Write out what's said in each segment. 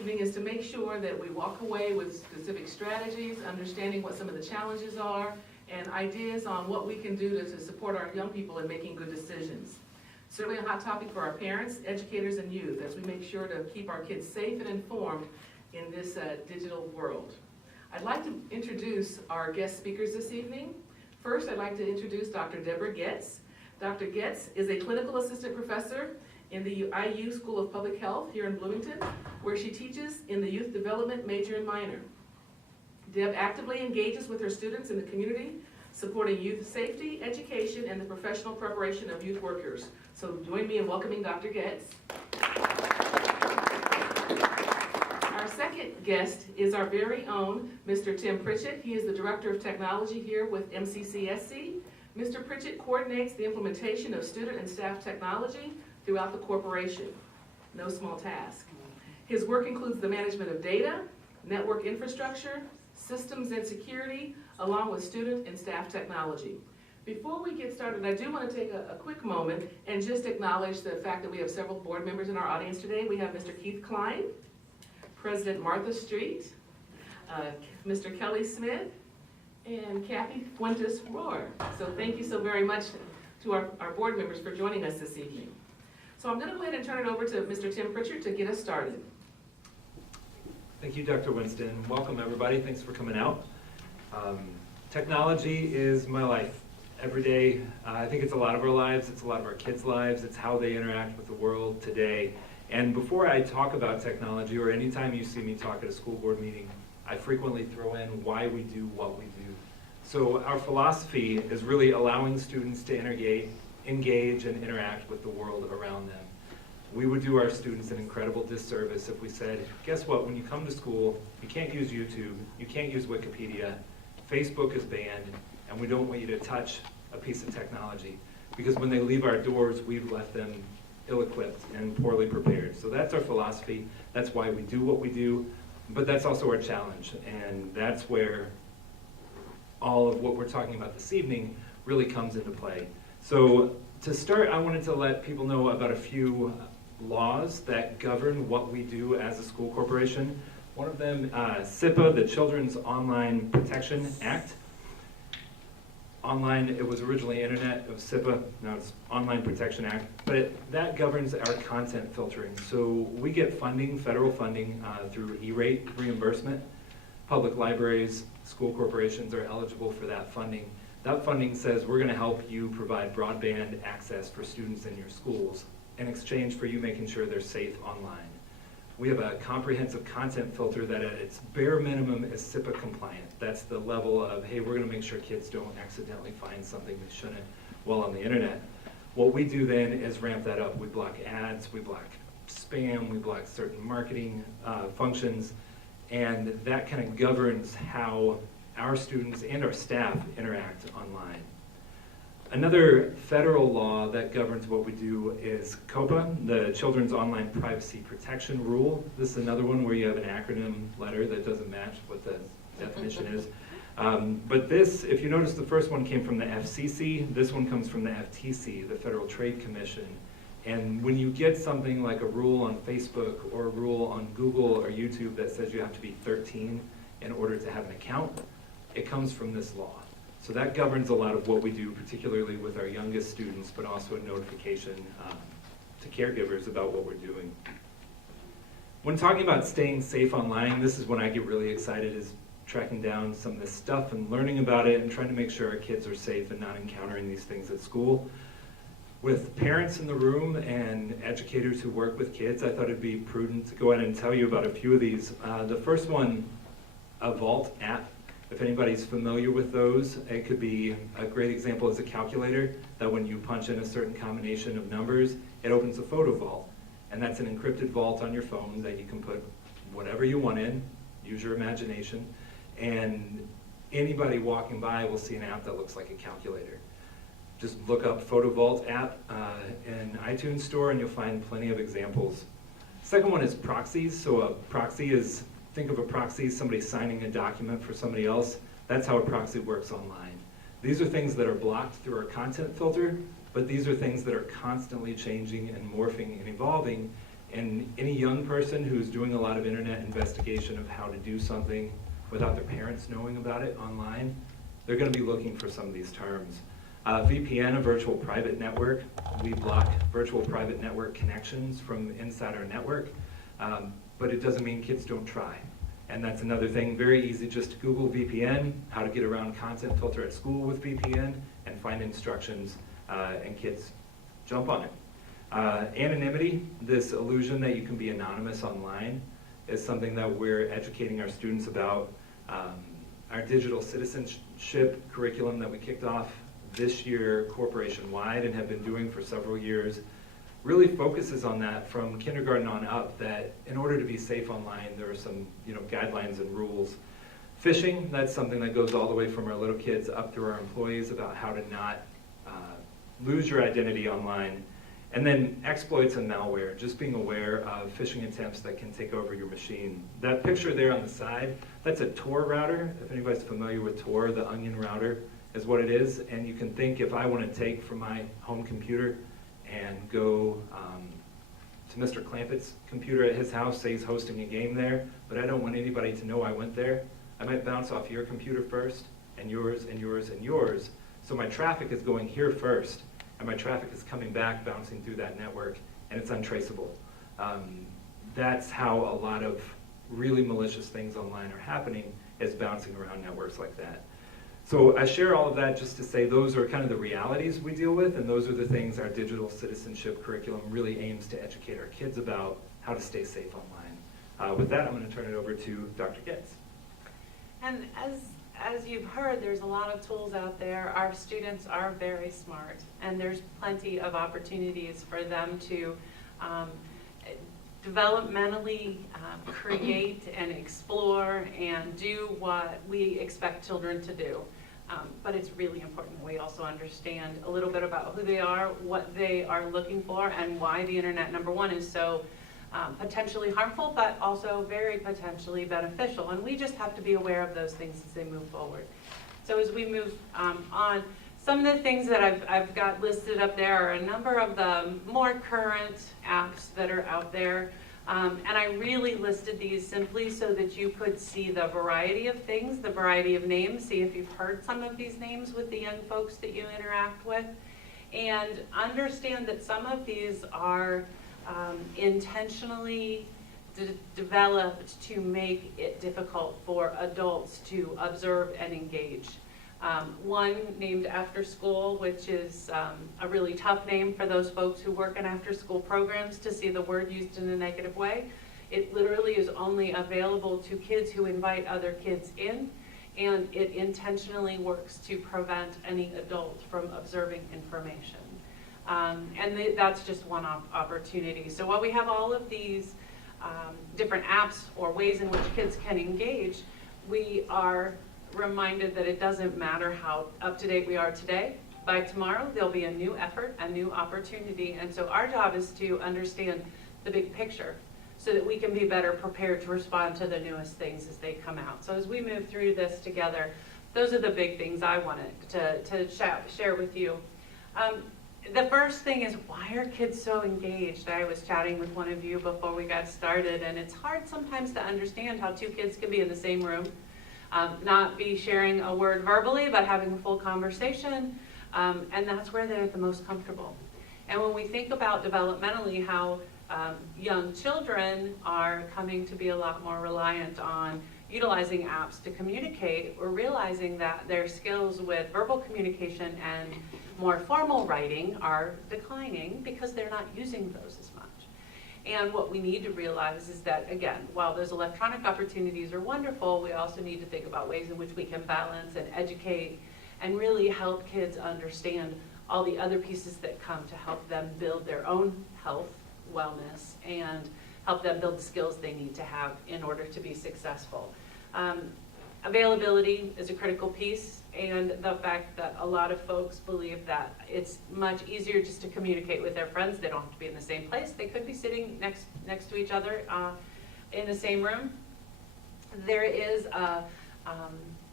evening is to make sure that we walk away with specific strategies, understanding what some of the challenges are, and ideas on what we can do to support our young people in making good decisions. Certainly a hot topic for our parents, educators, and youth as we make sure to keep our kids safe and informed in this digital world. I'd like to introduce our guest speakers this evening. First, I'd like to introduce Dr. Deborah Getz. Dr. Getz is a clinical assistant professor in the IU School of Public Health here in Bloomington, where she teaches in the youth development major and minor. Deb actively engages with her students in the community, supporting youth safety, education, and the professional preparation of youth workers. So join me in welcoming Dr. Getz. Our second guest is our very own Mr. Tim Pritchard. He is the Director of Technology here with MCCSC. Mr. Pritchard coordinates the implementation of student and staff technology throughout the corporation. No small task. His work includes the management of data, network infrastructure, systems and security, along with student and staff technology. Before we get started, I do want to take a quick moment and just acknowledge the fact that we have several board members in our audience today. We have Mr. Keith Klein, President Martha Street, Mr. Kelly Smith, and Kathy Fuentes-Rohr. So thank you so very much to our board members for joining us this evening. So I'm going to go ahead and turn it over to Mr. Tim Pritchard to get us started. Thank you, Dr. Winston. Welcome, everybody. Thanks for coming out. Technology is my life. Every day, I think it's a lot of our lives. It's a lot of our kids' lives. It's how they interact with the world today. And before I talk about technology, or anytime you see me talk at a school board meeting, I frequently throw in why we do what we do. So our philosophy is really allowing students to engage and interact with the world around them. We would do our students an incredible disservice if we said, guess what, when you come to school, you can't use YouTube, you can't use Wikipedia, Facebook is banned, and we don't want you to touch a piece of technology. Because when they leave our doors, we've left them ill-equipped and poorly prepared. So that's our philosophy, that's why we do what we do, but that's also our challenge, and that's where all of what we're talking about this evening really comes into play. So to start, I wanted to let people know about a few laws that govern what we do as a school corporation. One of them, CIPA, the Children's Online Protection Act. Online, it was originally Internet, it was CIPA, now it's Online Protection Act, but that governs our content filtering. So we get funding, federal funding, through E-rate reimbursement. Public libraries, school corporations are eligible for that funding. That funding says we're going to help you provide broadband access for students in your schools in exchange for you making sure they're safe online. We have a comprehensive content filter that at its bare minimum is CIPA compliant. That's the level of, hey, we're going to make sure kids don't accidentally find something they shouldn't while on the internet. What we do then is ramp that up. We block ads, we block spam, we block certain marketing functions, and that kind of governs how our students and our staff interact online. Another federal law that governs what we do is COPA, the Children's Online Privacy Protection Rule. This is another one where you have an acronym letter that doesn't match what the definition is. But this, if you notice, the first one came from the FCC. This one comes from the FTC, the Federal Trade Commission. And when you get something like a rule on Facebook or a rule on Google or YouTube that says you have to be 13 in order to have an account, it comes from this law. So that governs a lot of what we do, particularly with our youngest students, but also a notification to caregivers about what we're doing. When talking about staying safe online, this is when I get really excited, is tracking down some of this stuff and learning about it and trying to make sure our kids are safe and not encountering these things at school. With parents in the room and educators who work with kids, I thought it'd be prudent to go ahead and tell you about a few of these. The first one, a Vault app. If anybody's familiar with those, it could be a great example is a calculator that when you punch in a certain combination of numbers, it opens a photo vault. And that's an encrypted vault on your phone that you can put whatever you want in, use your imagination, and anybody walking by will see an app that looks like a calculator. Just look up Photo Vault app in iTunes Store and you'll find plenty of examples. Second one is proxies. So a proxy is, think of a proxy as somebody signing a document for somebody else. That's how a proxy works online. These are things that are blocked through our content filter, but these are things that are constantly changing and morphing and evolving. And any young person who's doing a lot of internet investigation of how to do something without their parents knowing about it online, they're going to be looking for some of these terms. VPN, a virtual private network. We block virtual private network connections from inside our network, but it doesn't mean kids don't try. And that's another thing, very easy, just Google VPN, how to get around content filter at school with VPN, and find instructions, and kids jump on it. Anonymity, this illusion that you can be anonymous online, is something that we're educating our students about. Our digital citizenship curriculum that we kicked off this year corporation-wide and have been doing for several years really focuses on that from kindergarten on up, that in order to be safe online, there are some guidelines and rules. Phishing, that's something that goes all the way from our little kids up through our employees about how to not lose your identity online. And then exploits and malware, just being aware of phishing attempts that can take over your machine. That picture there on the side, that's a Tor router. If anybody's familiar with Tor, the onion router is what it is. And you can think, if I want to take from my home computer and go to Mr. Clampett's computer at his house, say he's hosting a game there, but I don't want anybody to know I went there, I might bounce off your computer first, and yours, and yours, and yours. So my traffic is going here first, and my traffic is coming back, bouncing through that network, and it's untraceable. That's how a lot of really malicious things online are happening, is bouncing around networks like that. So I share all of that just to say those are kind of the realities we deal with, and those are the things our digital citizenship curriculum really aims to educate our kids about, how to stay safe online. With that, I'm going to turn it over to Dr. Getz. And as you've heard, there's a lot of tools out there. Our students are very smart, and there's plenty of opportunities for them to developmentally create and explore and do what we expect children to do. But it's really important that we also understand a little bit about who they are, what they are looking for, and why the internet, number one, is so potentially harmful, but also very potentially beneficial. And we just have to be aware of those things as they move forward. So as we move on, some of the things that I've got listed up there are a number of the more current apps that are out there. And I really listed these simply so that you could see the variety of things, the variety of names, see if you've heard some of these names with the young folks that you interact with, and understand that some of these are intentionally developed to make it difficult for adults to observe and engage. One named After School, which is a really tough name for those folks who work in after-school programs to see the word used in a negative way. It literally is only available to kids who invite other kids in, and it intentionally works to prevent any adult from observing information. And that's just one opportunity. So while we have all of these different apps or ways in which kids can engage, we are reminded that it doesn't matter how up-to-date we are today. By tomorrow, there'll be a new effort, a new opportunity, and so our job is to understand the big picture so that we can be better prepared to respond to the newest things as they come out. So as we move through this together, those are the big things I wanted to share with you. The first thing is, why are kids so engaged? I was chatting with one of you before we got started, and it's hard sometimes to understand how two kids can be in the same room, not be sharing a word verbally, but having a full conversation, and that's where they're the most comfortable. And when we think about developmentally how young children are coming to be a lot more reliant on utilizing apps to communicate, we're realizing that their skills with verbal communication and more formal writing are declining because they're not using those as much. And what we need to realize is that, again, while those electronic opportunities are wonderful, we also need to think about ways in which we can balance and educate and really help kids understand all the other pieces that come to help them build their own health, wellness, and help them build the skills they need to have in order to be successful. Availability is a critical piece, and the fact that a lot of folks believe that it's much easier just to communicate with their friends. They don't have to be in the same place. They could be sitting next to each other in the same room. There is a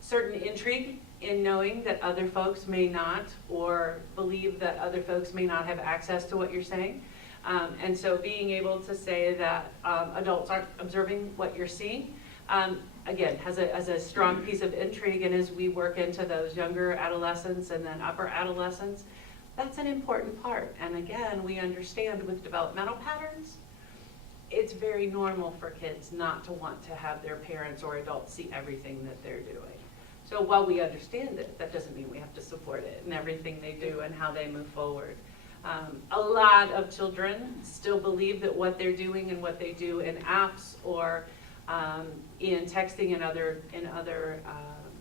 certain intrigue in knowing that other folks may not, or believe that other folks may not have access to what you're saying. And so being able to say that adults aren't observing what you're seeing, again, has a strong piece of intrigue. And as we work into those younger adolescents and then upper adolescents, that's an important part. And again, we understand with developmental patterns, it's very normal for kids not to want to have their parents or adults see everything that they're doing. So while we understand it, that doesn't mean we have to support it in everything they do and how they move forward. A lot of children still believe that what they're doing and what they do in apps or in texting and other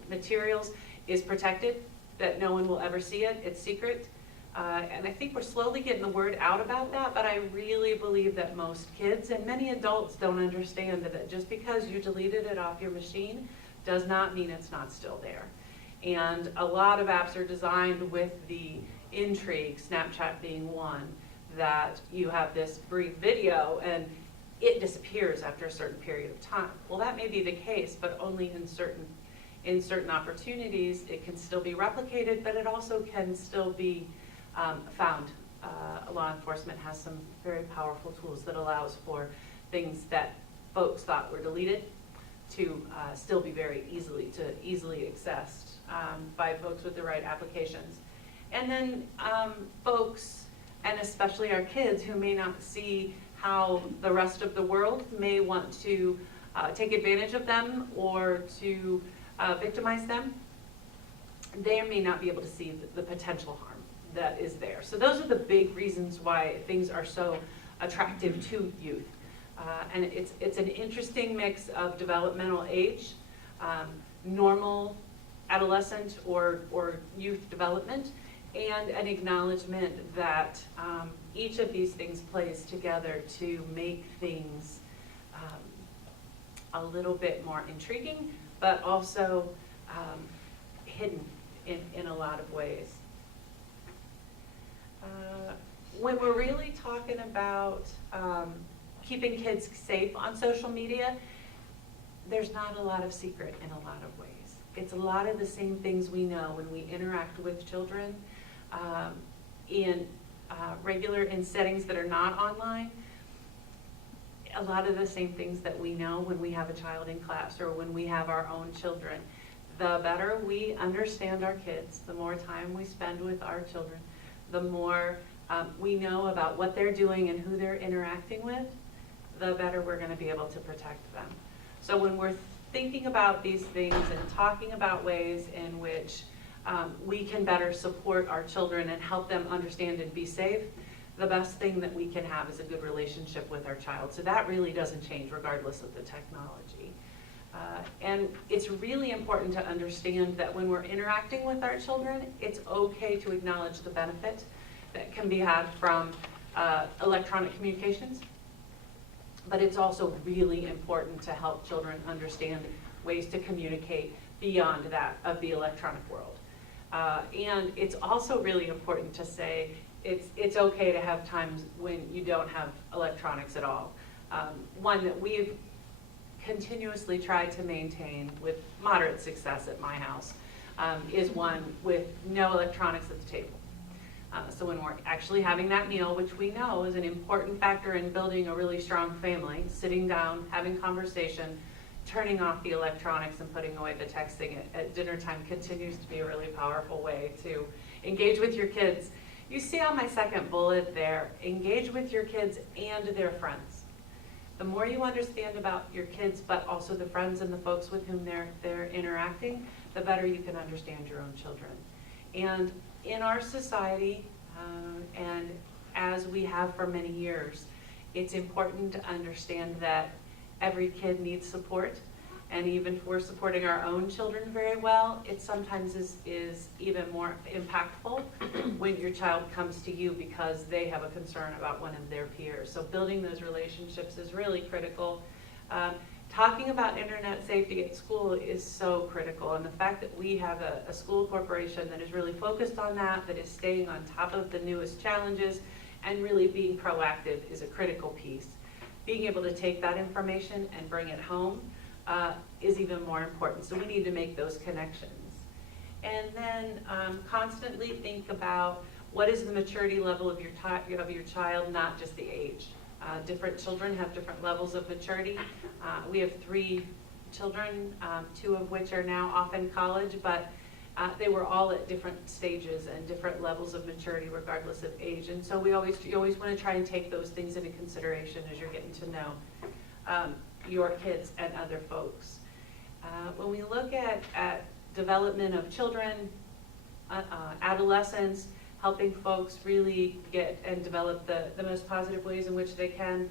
materials is protected, that no one will ever see it, it's secret. And I think we're slowly getting the word out about that, but I really believe that most kids and many adults don't understand that just because you deleted it off your machine does not mean it's not still there. And a lot of apps are designed with the intrigue, Snapchat being one, that you have this brief video and it disappears after a certain period of time. Well, that may be the case, but only in certain opportunities it can still be replicated, but it also can still be found. Law enforcement has some very powerful tools that allows for things that folks thought were deleted to still be very easily accessed by folks with the right applications. And then folks, and especially our kids who may not see how the rest of the world may want to take advantage of them or to victimize them, they may not be able to see the potential harm that is there. So those are the big reasons why things are so attractive to youth. And it's an interesting mix of developmental age, normal adolescent or youth development, and an acknowledgement that each of these things plays together to make things a little bit more intriguing, but also hidden in a lot of ways. When we're really talking about keeping kids safe on social media, there's not a lot of secret in a lot of ways. It's a lot of the same things we know when we interact with children in settings that are not online. A lot of the same things that we know when we have a child in class or when we have our own children. The better we understand our kids, the more time we spend with our children, the more we know about what they're doing and who they're interacting with, the better we're going to be able to protect them. So when we're thinking about these things and talking about ways in which we can better support our children and help them understand and be safe, the best thing that we can have is a good relationship with our child. So that really doesn't change regardless of the technology. And it's really important to understand that when we're interacting with our children, it's okay to acknowledge the benefit that can be had from electronic communications. But it's also really important to help children understand ways to communicate beyond that of the electronic world. And it's also really important to say it's okay to have times when you don't have electronics at all. One that we've continuously tried to maintain with moderate success at my house is one with no electronics at the table. So when we're actually having that meal, which we know is an important factor in building a really strong family, sitting down, having conversation, turning off the electronics and putting away the texting at dinner time continues to be a really powerful way to engage with your kids. You see on my second bullet there, engage with your kids and their friends. The more you understand about your kids, but also the friends and the folks with whom they're interacting, the better you can understand your own children. And in our society, and as we have for many years, it's important to understand that every kid needs support. And even if we're supporting our own children very well, it sometimes is even more impactful when your child comes to you because they have a concern about one of their peers. So building those relationships is really critical. Talking about internet safety at school is so critical, and the fact that we have a school corporation that is really focused on that is staying on top of the newest challenges and really being proactive is a critical piece. Being able to take that information and bring it home is even more important, so we need to make those connections. And then constantly think about what is the maturity level of your child, not just the age. Different children have different levels of maturity. We have 3 children, 2 of which are now off in college, but they were all at different stages and different levels of maturity regardless of age. And so you always want to try and take those things into consideration as you're getting to know your kids and other folks. When we look at development of children, adolescents, helping folks really get and develop the most positive ways in which they can.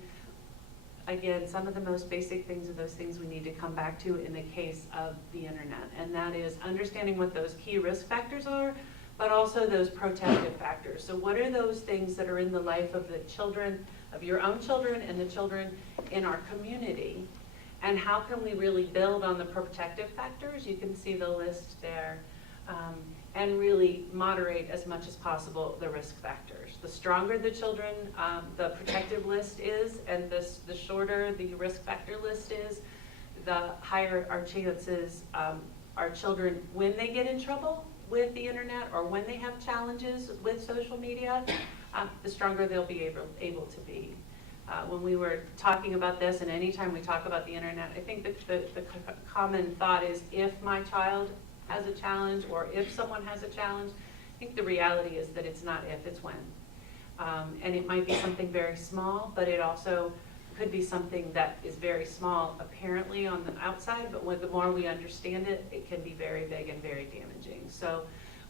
Again, some of the most basic things are those things we need to come back to in the case of the internet, and that is understanding what those key risk factors are, but also those protective factors. So what are those things that are in the life of the children, of your own children and the children in our community, and how can we really build on the protective factors? You can see the list there. And really moderate as much as possible the risk factors. The stronger the children, the protective list is, and the shorter the risk factor list is, the higher our chances our children, when they get in trouble with the internet or when they have challenges with social media, the stronger they'll be able to be. When we were talking about this, and anytime we talk about the internet, I think that the common thought is, if my child has a challenge or if someone has a challenge, I think the reality is that it's not if, it's when. And it might be something very small, but it also could be something that is very small apparently on the outside, but the more we understand it, it can be very big and very damaging. So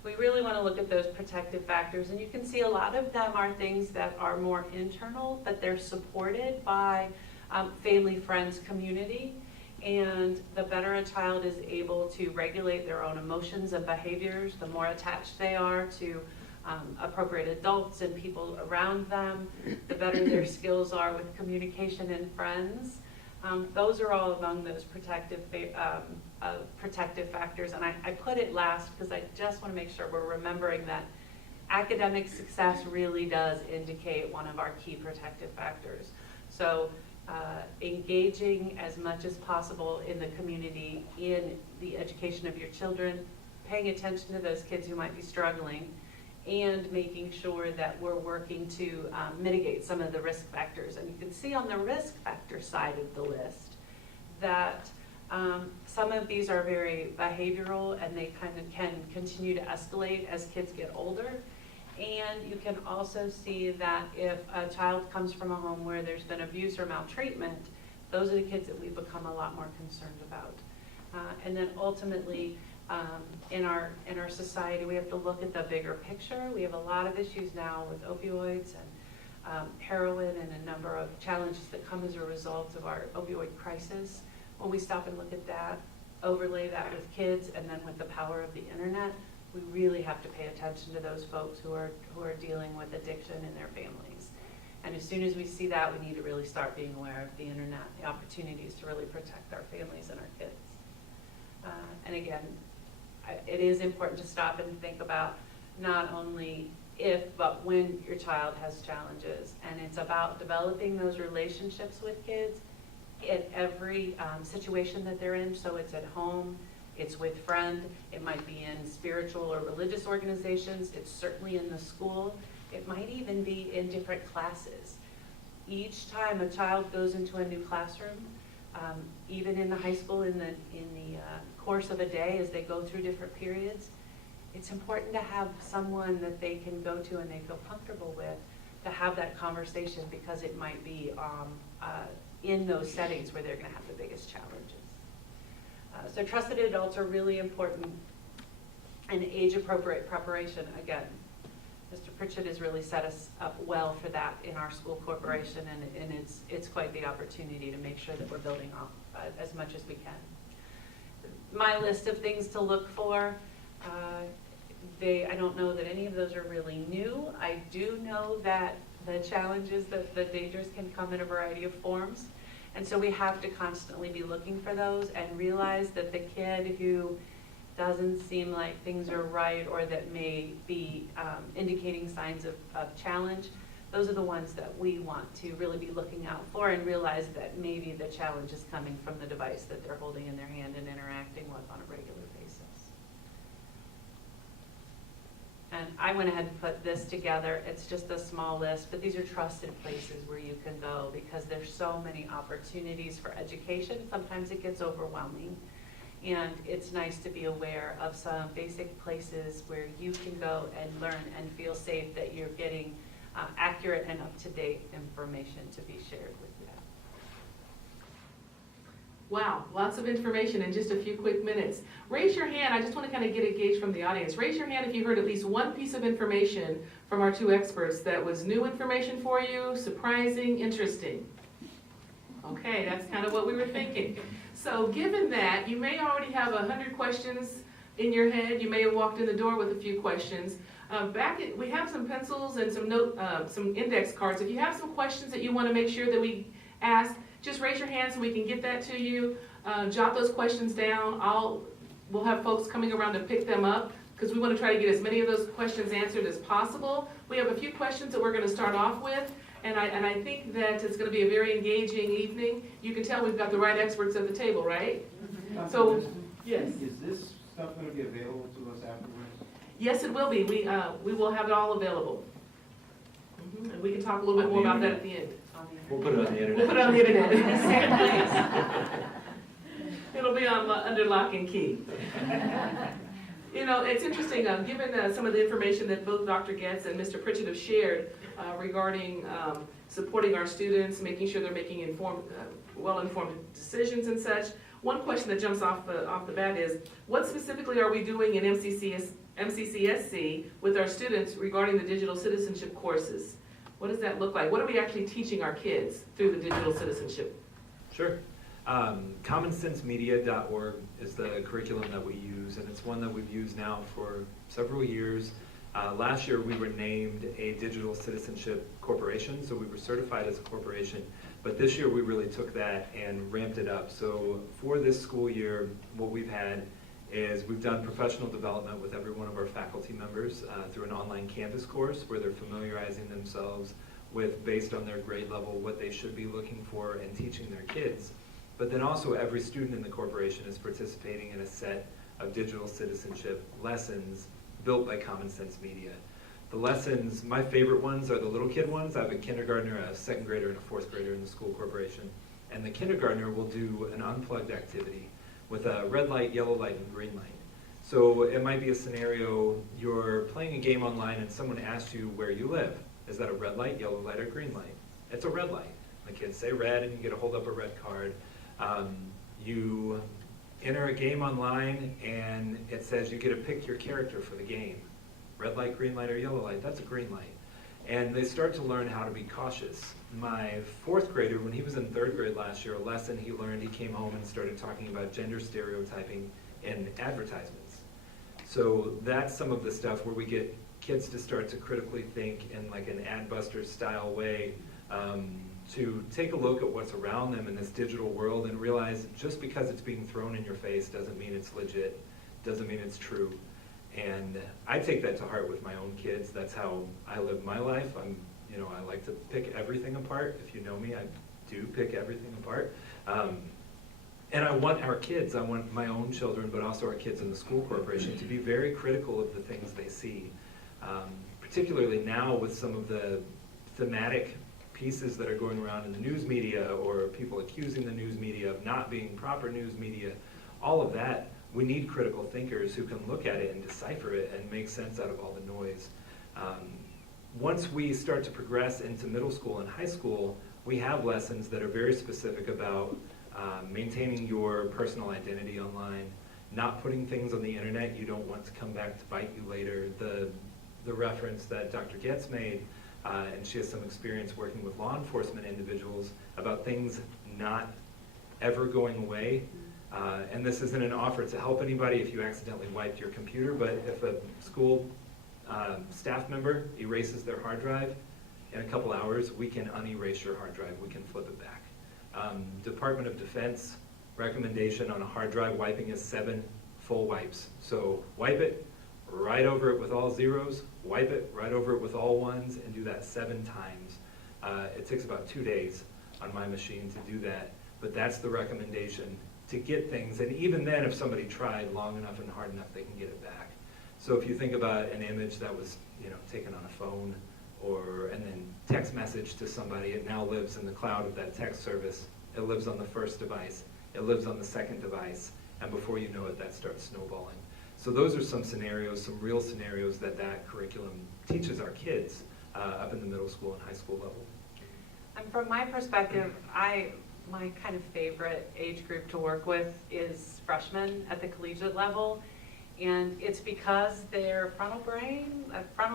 we really want to look at those protective factors, and you can see a lot of them are things that are more internal, but they're supported by family, friends, community. And the better a child is able to regulate their own emotions and behaviors, the more attached they are to appropriate adults and people around them, the better their skills are with communication and friends. Those are all among those protective factors. And I put it last because I just want to make sure we're remembering that academic success really does indicate one of our key protective factors. So engaging as much as possible in the community, in the education of your children, paying attention to those kids who might be struggling, and making sure that we're working to mitigate some of the risk factors. And you can see on the risk factor side of the list that some of these are very behavioral, and they kind of can continue to escalate as kids get older. And you can also see that if a child comes from a home where there's been abuse or maltreatment, those are the kids that we've become a lot more concerned about. And then ultimately, in our society, we have to look at the bigger picture. We have a lot of issues now with opioids and heroin and a number of challenges that come as a result of our opioid crisis. When we stop and look at that, overlay that with kids, and then with the power of the internet, we really have to pay attention to those folks who are dealing with addiction in their families. And as soon as we see that, we need to really start being aware of the internet, the opportunities to really protect our families and our kids. And again, it is important to stop and think about not only if, but when your child has challenges. And it's about developing those relationships with kids in every situation that they're in. So it's at home, it's with friend, it might be in spiritual or religious organizations, it's certainly in the school, it might even be in different classes. Each time a child goes into a new classroom, even in the high school, in the course of a day as they go through different periods, it's important to have someone that they can go to and they feel comfortable with to have that conversation, because it might be in those settings where they're going to have the biggest challenges. So trusted adults are really important, and age-appropriate preparation. Again, Mr. Pritchard has really set us up well for that in our school corporation, and it's quite the opportunity to make sure that we're building off as much as we can. My list of things to look for, I don't know that any of those are really new. I do know that the challenges, the dangers can come in a variety of forms. And so we have to constantly be looking for those and realize that the kid who doesn't seem like things are right, or that may be indicating signs of challenge, those are the ones that we want to really be looking out for, and realize that maybe the challenge is coming from the device that they're holding in their hand and interacting with on a regular basis. And I went ahead and put this together. It's just a small list, but these are trusted places where you can go because there's so many opportunities for education. Sometimes it gets overwhelming. And it's nice to be aware of some basic places where you can go and learn and feel safe that you're getting accurate and up-to-date information to be shared with you. Wow, lots of information in just a few quick minutes. Raise your hand, I just want to kind of get a gauge from the audience. Raise your hand if you heard at least one piece of information from our two experts that was new information for you, surprising, interesting. Okay, that's kind of what we were thinking. So given that, you may already have 100 questions in your head. You may have walked in the door with a few questions. We have some pencils and some index cards. If you have some questions that you want to make sure that we ask, just raise your hand so we can get that to you. Jot those questions down. We'll have folks coming around to pick them up because we want to try to get as many of those questions answered as possible. We have a few questions that we're going to start off with, and I think that it's going to be a very engaging evening. You can tell we've got the right experts at the table, right? So, yes. Is this stuff going to be available to us afterwards? Yes, it will be. We will have it all available. And we can talk a little bit more about that at the end. We'll put it on the internet. We'll put it on the internet. Same place. It'll be on under lock and key. You know, it's interesting, given some of the information that both Dr. Getz and Mr. Pritchard have shared regarding supporting our students, making sure they're making informed, well-informed decisions and such. One question that jumps off the bat is, what specifically are we doing in MCCSC with our students regarding the digital citizenship courses? What does that look like? What are we actually teaching our kids through the digital citizenship? Sure. CommonSenseMedia.org is the curriculum that we use, and it's one that we've used now for several years. Last year we were named a digital citizenship corporation, so we were certified as a corporation. But this year we really took that and ramped it up. So for this school year, what we've had is we've done professional development with every one of our faculty members through an online Canvas course where they're familiarizing themselves with, based on their grade level, what they should be looking for and teaching their kids. But then also every student in the corporation is participating in a set of digital citizenship lessons built by Common Sense Media. The lessons, my favorite ones are the little kid ones. I have a kindergartner, a second grader, and a fourth grader in the school corporation. And the kindergartner will do an unplugged activity with a red light, yellow light, and green light. So it might be a scenario, you're playing a game online and someone asks you where you live. Is that a red light, yellow light, or green light? It's a red light. The kids say red and you get to hold up a red card. You enter a game online and it says you get to pick your character for the game. Red light, green light, or yellow light, that's a green light. And they start to learn how to be cautious. My fourth grader, when he was in third grade last year, a lesson he learned, he came home and started talking about gender stereotyping in advertisements. So that's some of the stuff where we get kids to start to critically think in like an Adbusters style way, to take a look at what's around them in this digital world and realize just because it's being thrown in your face doesn't mean it's legit, doesn't mean it's true. And I take that to heart with my own kids. That's how I live my life. I like to pick everything apart. If you know me, I do pick everything apart. And I want our kids, I want my own children, but also our kids in the school corporation to be very critical of the things they see. Particularly now with some of the thematic pieces that are going around in the news media or people accusing the news media of not being proper news media, all of that, we need critical thinkers who can look at it and decipher it and make sense out of all the noise. Once we start to progress into middle school and high school, we have lessons that are very specific about maintaining your personal identity online, not putting things on the internet you don't want to come back to bite you later. The reference that Dr. Getz made, and she has some experience working with law enforcement individuals about things not ever going away. And this isn't an offer to help anybody if you accidentally wiped your computer, but if a school staff member erases their hard drive, in a couple hours, we can unerase your hard drive, we can flip it back. Department of Defense recommendation on a hard drive wiping is 7 full wipes. So wipe it, right over it with all zeros, wipe it, right over it with all ones, and do that 7 times. It takes about 2 days on my machine to do that, but that's the recommendation to get things, and even then if somebody tried long enough and hard enough, they can get it back. So if you think about an image that was, taken on a phone and then text message to somebody, it now lives in the cloud of that text service. It lives on the first device. It lives on the second device. And before you know it, that starts snowballing. So those are some scenarios, some real scenarios that curriculum teaches our kids up in the middle school and high school level. And from my perspective, my kind of favorite age group to work with is freshmen at the collegiate level. And it's because their frontal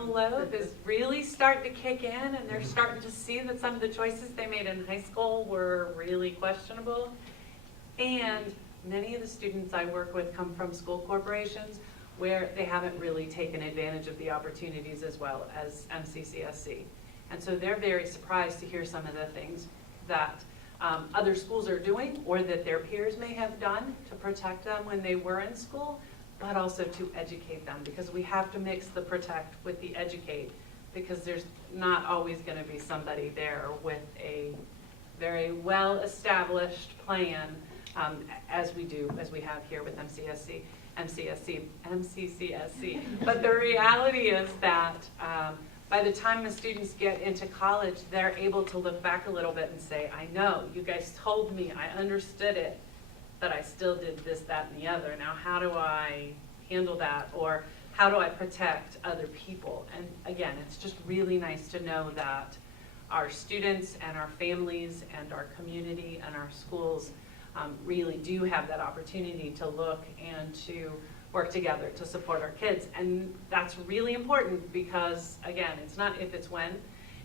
lobe is really starting to kick in, and they're starting to see that some of the choices they made in high school were really questionable. And many of the students I work with come from school corporations where they haven't really taken advantage of the opportunities as well as MCCSC. And so they're very surprised to hear some of the things that other schools are doing or that their peers may have done to protect them when they were in school, but also to educate them, because we have to mix the protect with the educate, because there's not always going to be somebody there with a very well-established plan as we have here with MCCSC. But the reality is that by the time the students get into college, they're able to look back a little bit and say, I know, you guys told me, I understood it, but I still did this, that, and the other. Now, how do I handle that? Or how do I protect other people? And again, it's just really nice to know that our students and our families and our community and our schools really do have that opportunity to look and to work together to support our kids. And that's really important because, again, it's not if, it's when.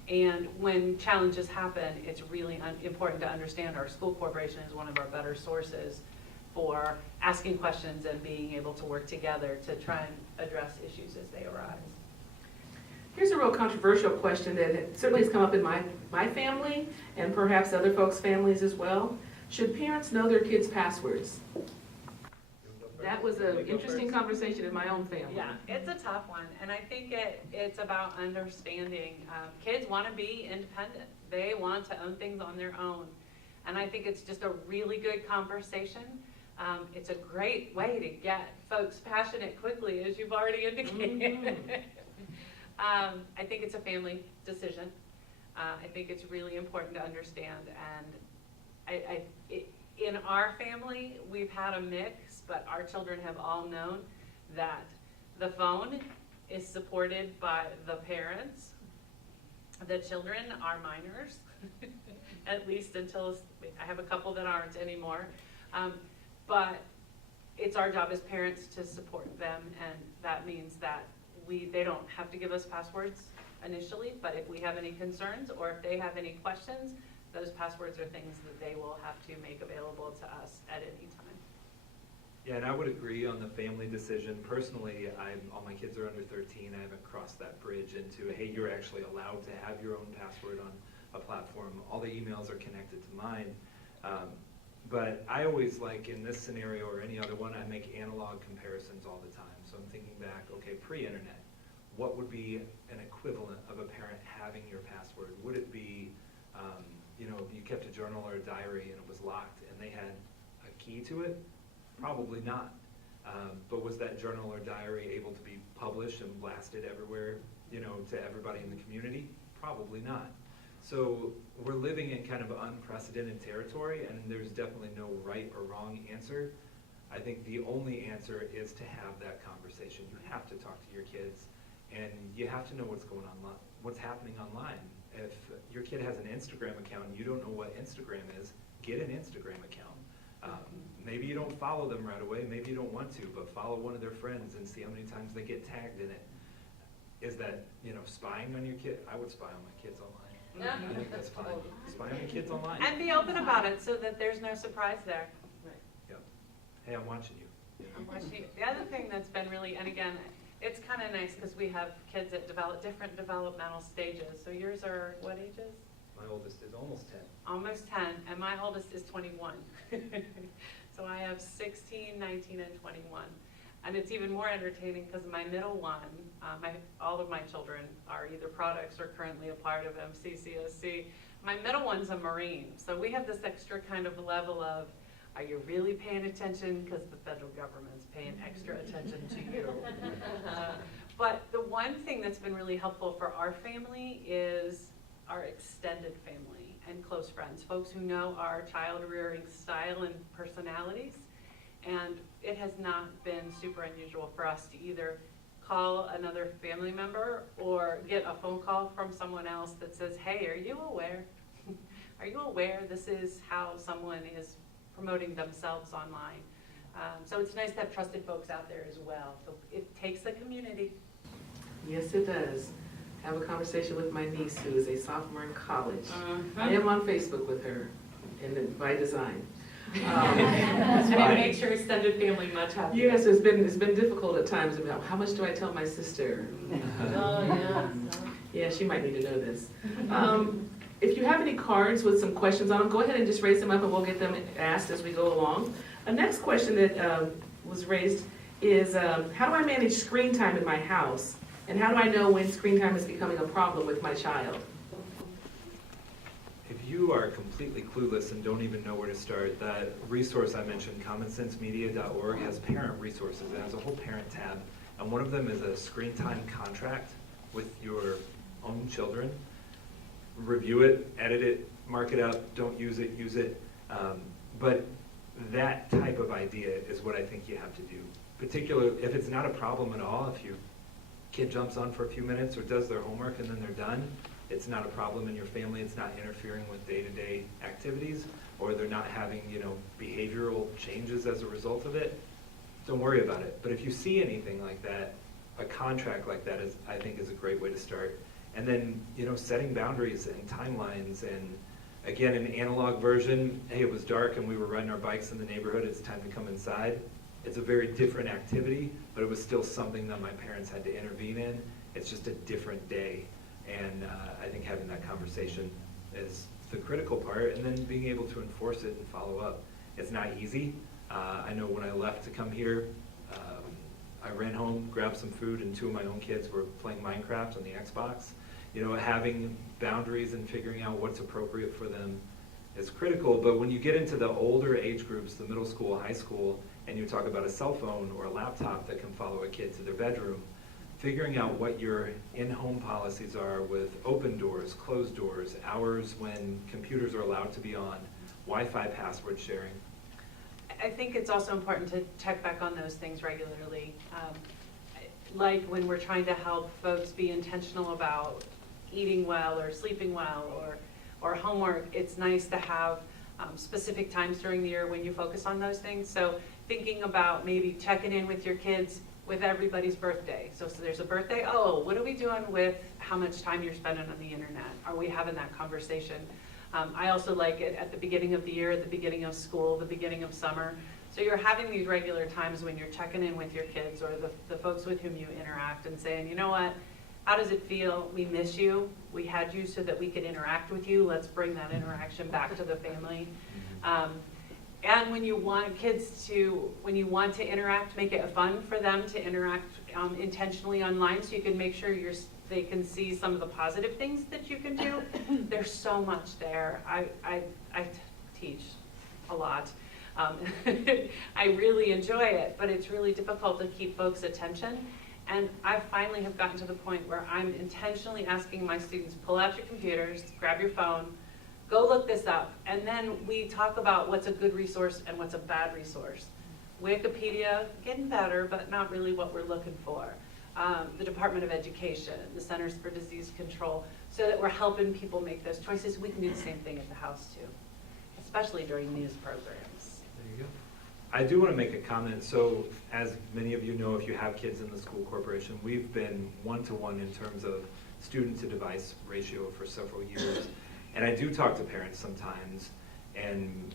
And when challenges happen, it's really important to understand our school corporation is one of our better sources for asking questions and being able to work together to try and address issues as they arise. Here's a real controversial question that certainly has come up in my family and perhaps other folks' families as well. Should parents know their kids' passwords? That was an interesting conversation in my own family. Yeah, it's a tough one, and I think it's about understanding. Kids want to be independent. They want to own things on their own, and I think it's just a really good conversation. It's a great way to get folks passionate quickly, as you've already indicated. I think it's a family decision. I think it's really important to understand, and in our family, we've had a mix, but our children have all known that the phone is supported by the parents. The children are minors, at least until I have a couple that aren't anymore. But it's our job as parents to support them, and that means that they don't have to give us passwords initially, but if we have any concerns or if they have any questions, those passwords are things that they will have to make available to us at any time. Yeah, and I would agree on the family decision. Personally, all my kids are under 13. I haven't crossed that bridge into, hey, you're actually allowed to have your own password on a platform. All the emails are connected to mine. But I always, like in this scenario or any other one, I make analog comparisons all the time. So I'm thinking back, okay, pre-internet, what would be an equivalent of a parent having your password? Would it be, if you kept a journal or a diary and it was locked and they had a key to it? Probably not. But was that journal or diary able to be published and blasted everywhere, to everybody in the community? Probably not. So we're living in kind of unprecedented territory, and there's definitely no right or wrong answer. I think the only answer is to have that conversation. You have to talk to your kids, and you have to know what's happening online. If your kid has an Instagram account and you don't know what Instagram is, get an Instagram account. Maybe you don't follow them right away, maybe you don't want to, but follow one of their friends and see how many times they get tagged in it. Is that, spying on your kid? I would spy on my kids online. I think that's fine. Spy on your kids online. And be open about it so that there's no surprise there. Yep. Hey, I'm watching you. I'm watching you. The other thing that's been really, and again, it's kind of nice because we have kids at different developmental stages. So yours are what ages? My oldest is almost 10. Almost 10, and my oldest is 21. So I have 16, 19, and 21. And it's even more entertaining because my middle one, all of my children are either products or currently a part of MCCSC. My middle one's a Marine, so we have this extra kind of level of Are you really paying attention? Because the federal government's paying extra attention to you. But the one thing that's been really helpful for our family is our extended family and close friends, folks who know our child rearing style and personalities. And it has not been super unusual for us to either call another family member or get a phone call from someone else that says, hey, are you aware? Are you aware this is how someone is promoting themselves online? So it's nice to have trusted folks out there as well. So it takes the community. Yes, it does. Have a conversation with my niece, who is a sophomore in college. I am on Facebook with her, and by design. And it makes your extended family much happier. Yes, it's been difficult at times about how much do I tell my sister? Oh, yeah. Yeah, she might need to know this. If you have any cards with some questions on them, go ahead and just raise them up and we'll get them asked as we go along. A next question that was raised is, how do I manage screen time in my house? And how do I know when screen time is becoming a problem with my child? If you are completely clueless and don't even know where to start, that resource I mentioned, commonsensemedia.org, has parent resources. It has a whole parent tab, and one of them is a screen time contract with your own children. Review it, edit it, mark it up, don't use it, use it. But that type of idea is what I think you have to do. Particularly if it's not a problem at all, if your kid jumps on for a few minutes or does their homework and then they're done, it's not a problem in your family, it's not interfering with day-to-day activities, or they're not having, behavioral changes as a result of it, don't worry about it. But if you see anything like that, a contract like that I think is a great way to start. And then, setting boundaries and timelines, and again, an analog version, hey, it was dark and we were riding our bikes in the neighborhood, it's time to come inside. It's a very different activity, but it was still something that my parents had to intervene in. It's just a different day. And I think having that conversation is the critical part, and then being able to enforce it and follow up. It's not easy. I know when I left to come here, I ran home, grabbed some food, and two of my own kids were playing Minecraft on the Xbox. Having boundaries and figuring out what's appropriate for them is critical, but when you get into the older age groups, the middle school, high school, and you talk about a cell phone or a laptop that can follow a kid to their bedroom, figuring out what your in-home policies are with open doors, closed doors, hours when computers are allowed to be on, Wi-Fi password sharing. I think it's also important to check back on those things regularly. Like when we're trying to help folks be intentional about eating well or sleeping well or homework, it's nice to have specific times during the year when you focus on those things. So thinking about maybe checking in with your kids with everybody's birthday. So there's a birthday, oh, what are we doing with how much time you're spending on the internet? Are we having that conversation? I also like it at the beginning of the year, at the beginning of school, the beginning of summer. So you're having these regular times when you're checking in with your kids or the folks with whom you interact and saying, you know what, how does it feel? We miss you. We had you so that we could interact with you. Let's bring that interaction back to the family. And when you want when you want to interact, make it fun for them to interact intentionally online so you can make sure they can see some of the positive things that you can do. There's so much there. I teach a lot. I really enjoy it, but it's really difficult to keep folks' attention. And I finally have gotten to the point where I'm intentionally asking my students, pull out your computers, grab your phone, go look this up. And then we talk about what's a good resource and what's a bad resource. Wikipedia, getting better, but not really what we're looking for. The Department of Education, the Centers for Disease Control, so that we're helping people make those choices. We can do the same thing at the house too, especially during news programs. There you go. I do want to make a comment. So as many of you know, if you have kids in the school corporation, we've been one-to-one in terms of student-to-device ratio for several years. And I do talk to parents sometimes and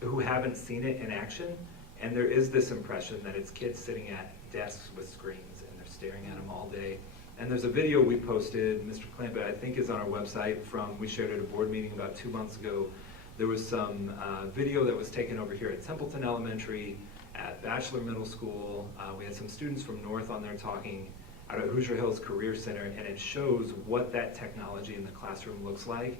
who haven't seen it in action, and there is this impression that it's kids sitting at desks with screens and they're staring at them all day. And there's a video we posted, Mr. Clampett, I think is on our website, we shared at a board meeting about 2 months ago. There was some video that was taken over here at Templeton Elementary, at Batchelor Middle School. We had some students from North on there talking out at Hoosier Hills Career Center, and it shows what that technology in the classroom looks like.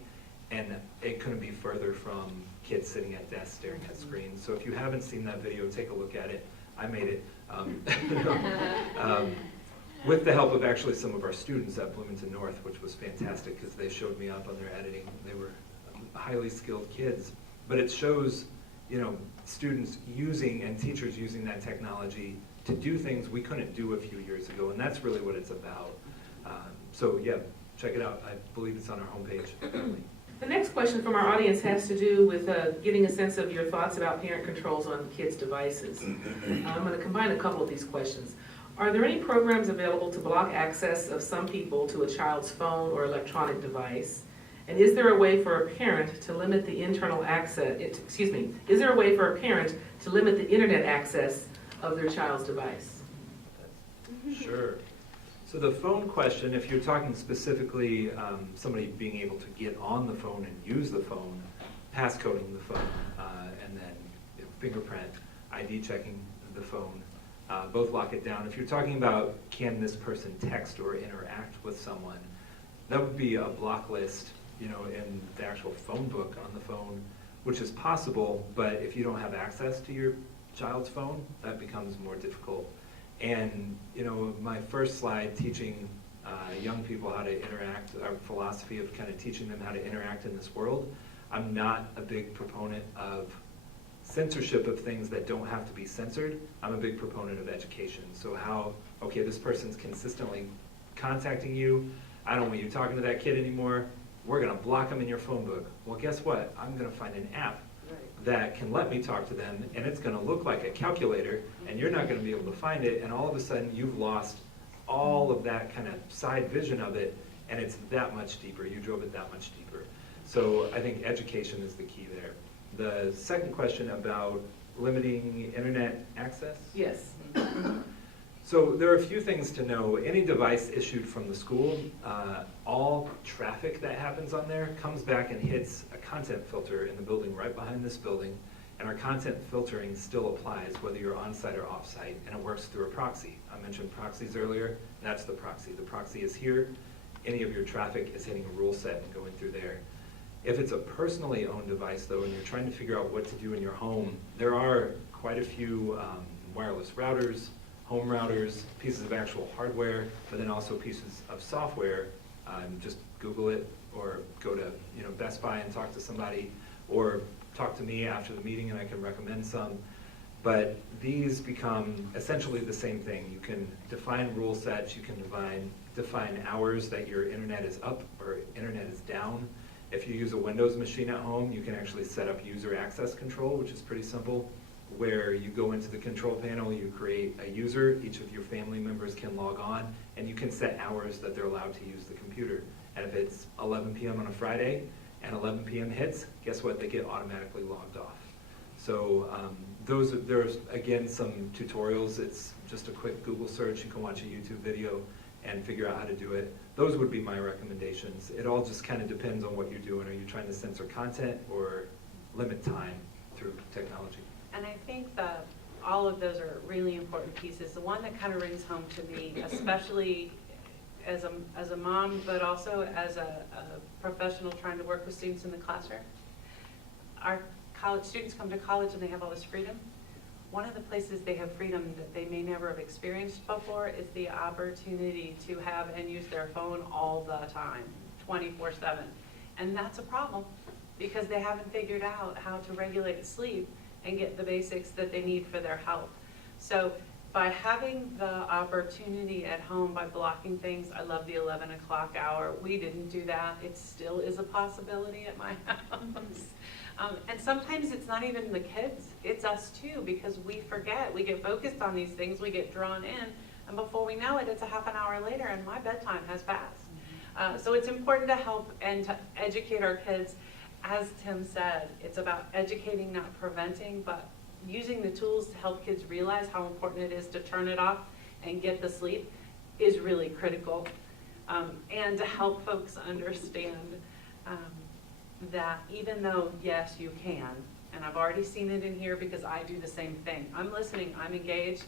And it couldn't be further from kids sitting at desks staring at screens. So if you haven't seen that video, take a look at it. I made it. With the help of actually some of our students at Bloomington North, which was fantastic because they showed me up on their editing. They were highly skilled kids. But it shows, you know, students using and teachers using that technology to do things we couldn't do a few years ago, and that's really what it's about. So yeah, check it out. I believe it's on our homepage. The next question from our audience has to do with getting a sense of your thoughts about parent controls on kids' devices. I'm going to combine a couple of these questions. Are there any programs available to block access of some people to a child's phone or electronic device? And is there a way for a parent to limit the internal access, is there a way for a parent to limit the internet access of their child's device? Sure. So the phone question, if you're talking specifically somebody being able to get on the phone and use the phone, passcoding the phone, and then fingerprint, ID checking the phone, both lock it down. If you're talking about can this person text or interact with someone, that would be a block list, you know, in the actual phone book on the phone, which is possible, but if you don't have access to your child's phone, that becomes more difficult. And, you know, my first slide teaching young people how to interact, our philosophy of kind of teaching them how to interact in this world, I'm not a big proponent of censorship of things that don't have to be censored. I'm a big proponent of education. So how, okay, this person's consistently contacting you, I don't want you talking to that kid anymore, we're gonna block them in your phone book. Well, guess what? I'm gonna find an app that can let me talk to them, and it's gonna look like a calculator, and you're not gonna be able to find it, and all of a sudden you've lost all of that kind of side vision of it, and it's that much deeper. You drove it that much deeper. So I think education is the key there. The second question about limiting internet access? Yes. So there are a few things to know. Any device issued from the school, all traffic that happens on there comes back and hits a content filter in the building right behind this building, and our content filtering still applies whether you're on-site or off-site, and it works through a proxy. I mentioned proxies earlier. That's the proxy. The proxy is here. Any of your traffic is hitting a rule set and going through there. If it's a personally owned device, though, and you're trying to figure out what to do in your home, there are quite a few wireless routers, home routers, pieces of actual hardware, but then also pieces of software. Just Google it or go to Best Buy and talk to somebody, or talk to me after the meeting and I can recommend some. But these become essentially the same thing. You can define rule sets, you can define hours that your internet is up or internet is down. If you use a Windows machine at home, you can actually set up user access control, which is pretty simple, where you go into the control panel, you create a user, each of your family members can log on, and you can set hours that they're allowed to use the computer. And if it's 11 p.m. on a Friday and 11 p.m. hits, guess what? They get automatically logged off. So there's, again, some tutorials. It's just a quick Google search. You can watch a YouTube video and figure out how to do it. Those would be my recommendations. It all just kind of depends on what you're doing. Are you trying to censor content or limit time through technology? And I think that all of those are really important pieces. The one that kind of rings home to me, especially as a mom, but also as a professional trying to work with students in the classroom. Our college students come to college and they have all this freedom. One of the places they have freedom that they may never have experienced before is the opportunity to have and use their phone all the time, 24/7. And that's a problem because they haven't figured out how to regulate sleep and get the basics that they need for their health. So by having the opportunity at home, by blocking things, I love the 11 o'clock hour. We didn't do that. It still is a possibility at my house. And sometimes it's not even the kids, it's us too, because we forget. We get focused on these things, we get drawn in, and before we know it, it's a half an hour later and my bedtime has passed. So it's important to help and to educate our kids. As Tim said, it's about educating, not preventing, but using the tools to help kids realize how important it is to turn it off and get the sleep is really critical. And to help folks understand that even though, yes, you can, and I've already seen it in here because I do the same thing. I'm listening, I'm engaged,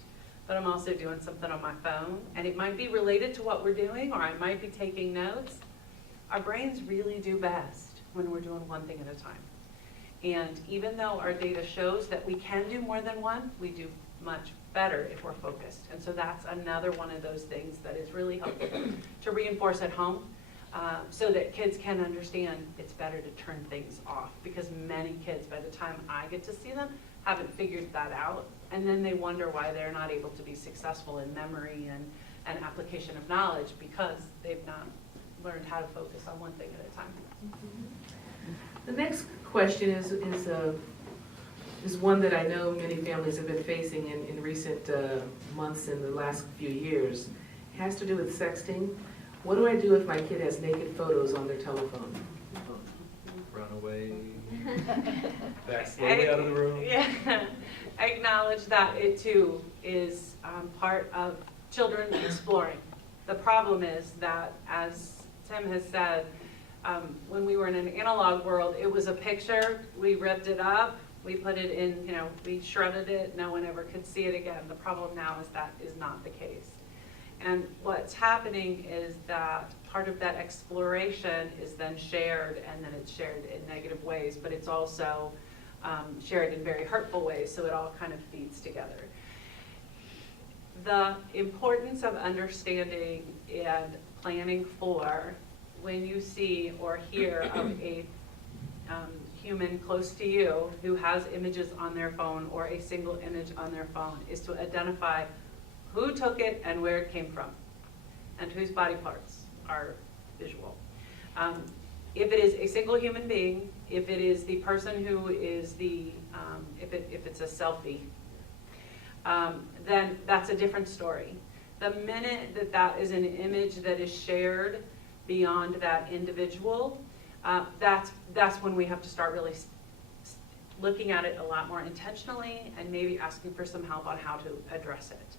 but I'm also doing something on my phone, and it might be related to what we're doing, or I might be taking notes. Our brains really do best when we're doing one thing at a time. And even though our data shows that we can do more than one, we do much better if we're focused. And so that's another one of those things that is really helpful to reinforce at home, so that kids can understand it's better to turn things off, because many kids, by the time I get to see them, haven't figured that out, and then they wonder why they're not able to be successful in memory and application of knowledge, because they've not learned how to focus on one thing at a time. The next question is one that I know many families have been facing in recent months in the last few years. It has to do with sexting. What do I do if my kid has naked photos on their telephone? Run away, back slowly out of the room. Yeah, I acknowledge that it too is part of children exploring. The problem is that, as Tim has said, when we were in an analog world, it was a picture, we ripped it up, we put it in, we shredded it, no one ever could see it again. The problem now is that is not the case. And what's happening is that part of that exploration is then shared, and then it's shared in negative ways, but it's also shared in very hurtful ways, so it all kind of feeds together. The importance of understanding and planning for when you see or hear of a human close to you who has images on their phone or a single image on their phone is to identify who took it and where it came from and whose body parts are visual. If it is a single human being, if it is the person who is the, if it's a selfie, then that's a different story. The minute that that is an image that is shared beyond that individual, that's when we have to start really looking at it a lot more intentionally and maybe asking for some help on how to address it.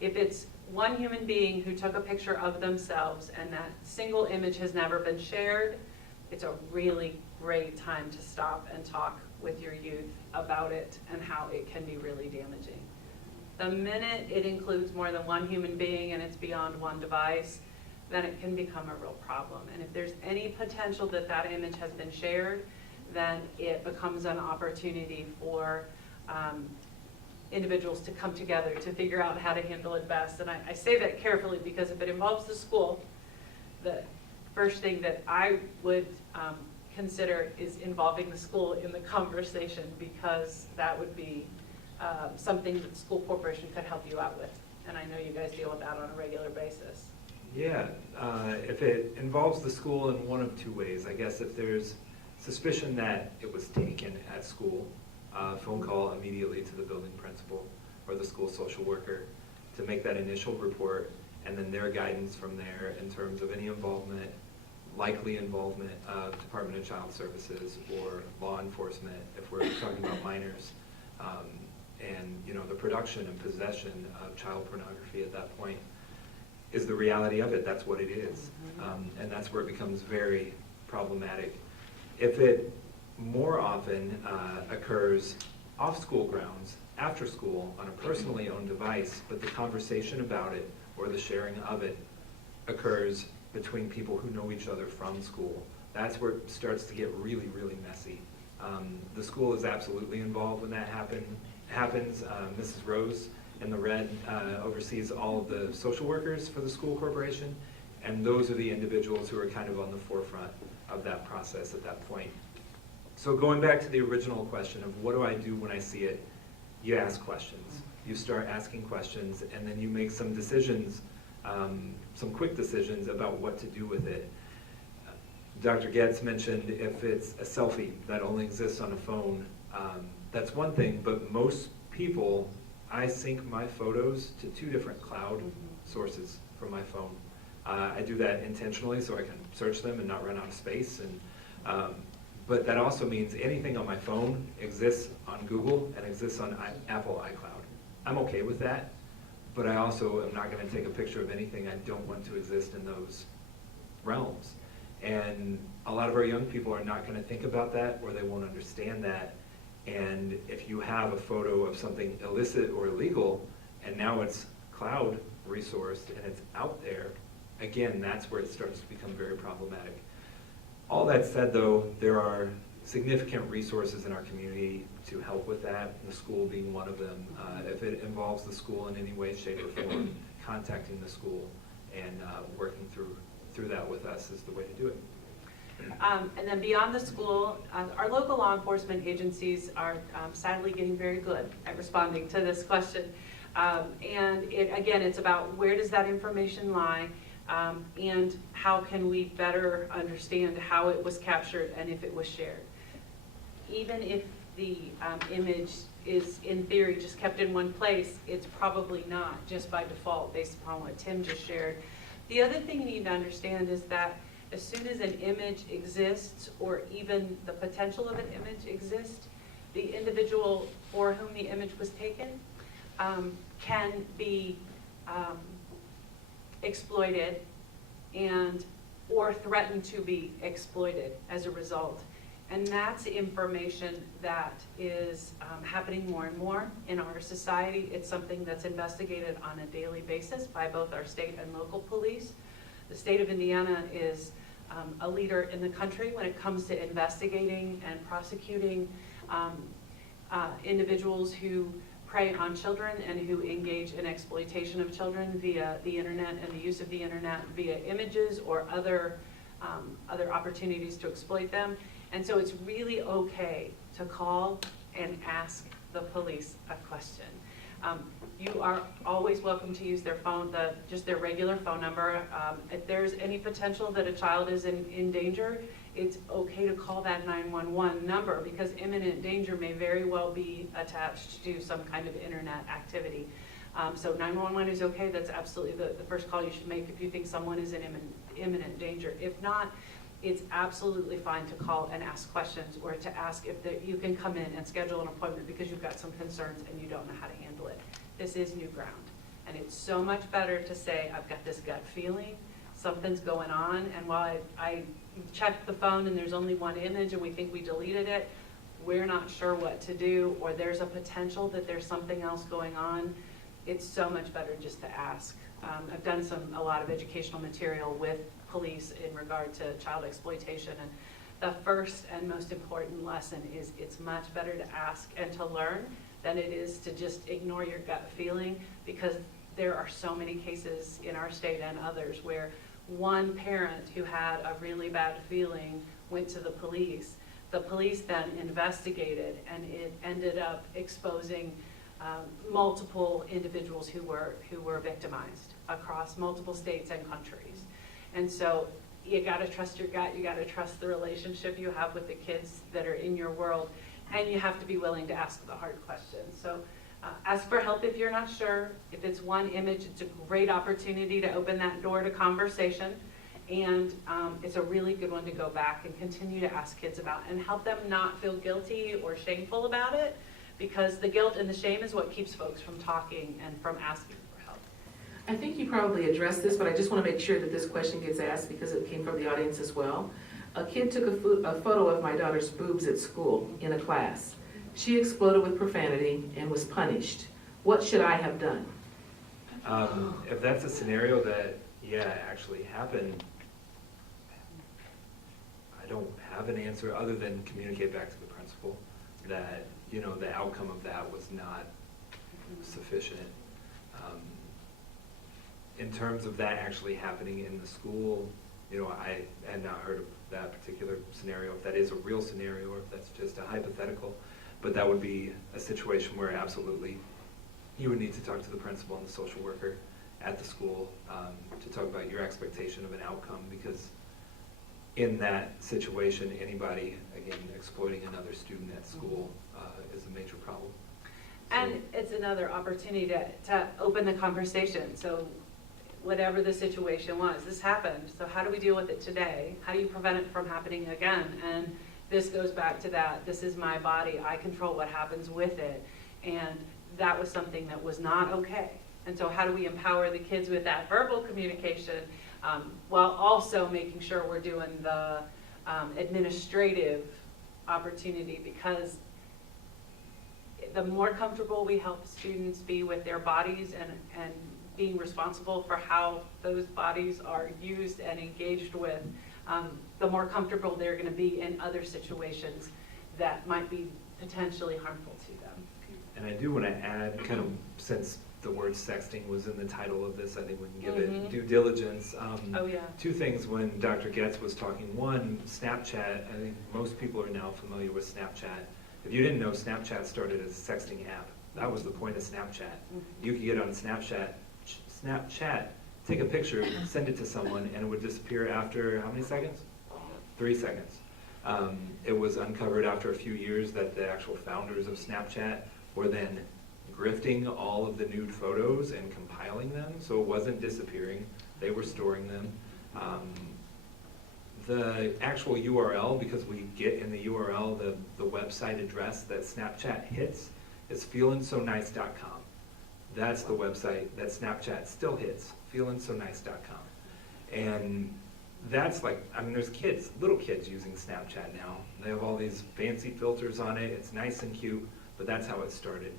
If it's one human being who took a picture of themselves and that single image has never been shared, it's a really great time to stop and talk with your youth about it and how it can be really damaging. The minute it includes more than one human being and it's beyond one device, then it can become a real problem. And if there's any potential that that image has been shared, then it becomes an opportunity for individuals to come together to figure out how to handle it best. And I say that carefully because if it involves the school, the first thing that I would consider is involving the school in the conversation, because that would be something that the school corporation could help you out with. And I know you guys deal with that on a regular basis. Yeah, if it involves the school in one of two ways, I guess if there's suspicion that it was taken at school, phone call immediately to the building principal or the school social worker to make that initial report, and then their guidance from there in terms of any involvement, likely involvement of Department of Child Services or law enforcement if we're talking about minors, and the production and possession of child pornography at that point is the reality of it. That's what it is, and that's where it becomes very problematic. If it more often occurs off school grounds, after school, on a personally owned device, but the conversation about it or the sharing of it occurs between people who know each other from school, that's where it starts to get really, really messy. The school is absolutely involved when that happens. Mrs. Rose in the red oversees all of the social workers for the school corporation, and those are the individuals who are kind of on the forefront of that process at that point. So going back to the original question of what do I do when I see it, you ask questions. You start asking questions, and then you make some decisions, some quick decisions about what to do with it. Dr. Getz mentioned if it's a selfie that only exists on a phone, that's one thing, but most people, I sync my photos to 2 different cloud sources from my phone. I do that intentionally so I can search them and not run out of space. But that also means anything on my phone exists on Google and exists on Apple iCloud. I'm okay with that, but I also am not going to take a picture of anything I don't want to exist in those realms. And a lot of our young people are not going to think about that, or they won't understand that. And if you have a photo of something illicit or illegal, and now it's cloud resourced and it's out there, again, that's where it starts to become very problematic. All that said, though, there are significant resources in our community to help with that, the school being one of them. If it involves the school in any way, shape, or form, contacting the school and working through that with us is the way to do it. And then beyond the school, our local law enforcement agencies are sadly getting very good at responding to this question. And again, it's about where does that information lie, and how can we better understand how it was captured and if it was shared. Even if the image is, in theory, just kept in one place, it's probably not, just by default, based upon what Tim just shared. The other thing you need to understand is that as soon as an image exists, or even the potential of an image exists, the individual for whom the image was taken can be exploited or threatened to be exploited as a result. And that's information that is happening more and more in our society. It's something that's investigated on a daily basis by both our state and local police. The state of Indiana is a leader in the country when it comes to investigating and prosecuting individuals who prey on children and who engage in exploitation of children via the internet and the use of the internet via images or other opportunities to exploit them. And so it's really okay to call and ask the police a question. You are always welcome to use their phone, just their regular phone number. If there's any potential that a child is in danger, it's okay to call that 911 number, because imminent danger may very well be attached to some kind of internet activity. So 911 is okay. That's absolutely the first call you should make if you think someone is in imminent danger. If not, it's absolutely fine to call and ask questions, or to ask if you can come in and schedule an appointment because you've got some concerns and you don't know how to handle it. This is new ground, and it's so much better to say, I've got this gut feeling, something's going on, and while I checked the phone and there's only one image and we think we deleted it, we're not sure what to do, or there's a potential that there's something else going on. It's so much better just to ask. I've done a lot of educational material with police in regard to child exploitation, and the first and most important lesson is it's much better to ask and to learn than it is to just ignore your gut feeling, because there are so many cases in our state and others where one parent who had a really bad feeling went to the police. The police then investigated, and it ended up exposing multiple individuals who were victimized across multiple states and countries. And so you gotta trust your gut, you gotta trust the relationship you have with the kids that are in your world, and you have to be willing to ask the hard questions. So ask for help if you're not sure. If it's one image, it's a great opportunity to open that door to conversation, and it's a really good one to go back and continue to ask kids about and help them not feel guilty or shameful about it, because the guilt and the shame is what keeps folks from talking and from asking for help. I think you probably addressed this, but I just want to make sure that this question gets asked because it came from the audience as well. A kid took a photo of my daughter's boobs at school in a class. She exploded with profanity and was punished. What should I have done? If that's a scenario that, actually happened, I don't have an answer other than communicate back to the principal that, the outcome of that was not sufficient. In terms of that actually happening in the school, I had not heard of that particular scenario, if that is a real scenario or if that's just a hypothetical. But that would be a situation where absolutely you would need to talk to the principal and the social worker at the school to talk about your expectation of an outcome, because in that situation, anybody, again, exploiting another student at school is a major problem. And it's another opportunity to open the conversation. So whatever the situation was, this happened, so how do we deal with it today? How do you prevent it from happening again? And this goes back to that, this is my body, I control what happens with it. And that was something that was not okay. And so how do we empower the kids with that verbal communication while also making sure we're doing the administrative opportunity? Because the more comfortable we help students be with their bodies and being responsible for how those bodies are used and engaged with, the more comfortable they're going to be in other situations that might be potentially harmful to them. And I do want to add, kind of, since the word sexting was in the title of this, I think we can give it due diligence. Oh, yeah. Two things when Dr. Getz was talking. One, Snapchat, I think most people are now familiar with Snapchat. If you didn't know, Snapchat started as a sexting app. That was the point of Snapchat. You could get on Snapchat, take a picture, send it to someone, and it would disappear after how many seconds? 3 seconds. It was uncovered after a few years that the actual founders of Snapchat were then grifting all of the nude photos and compiling them, so it wasn't disappearing, they were storing them. The actual URL, because we get in the URL the website address that Snapchat hits, is feelinsonice.com. That's the website that Snapchat still hits, feelinsonice.com. And that's like, I mean, there's kids, little kids using Snapchat now. They have all these fancy filters on it, it's nice and cute, but that's how it started.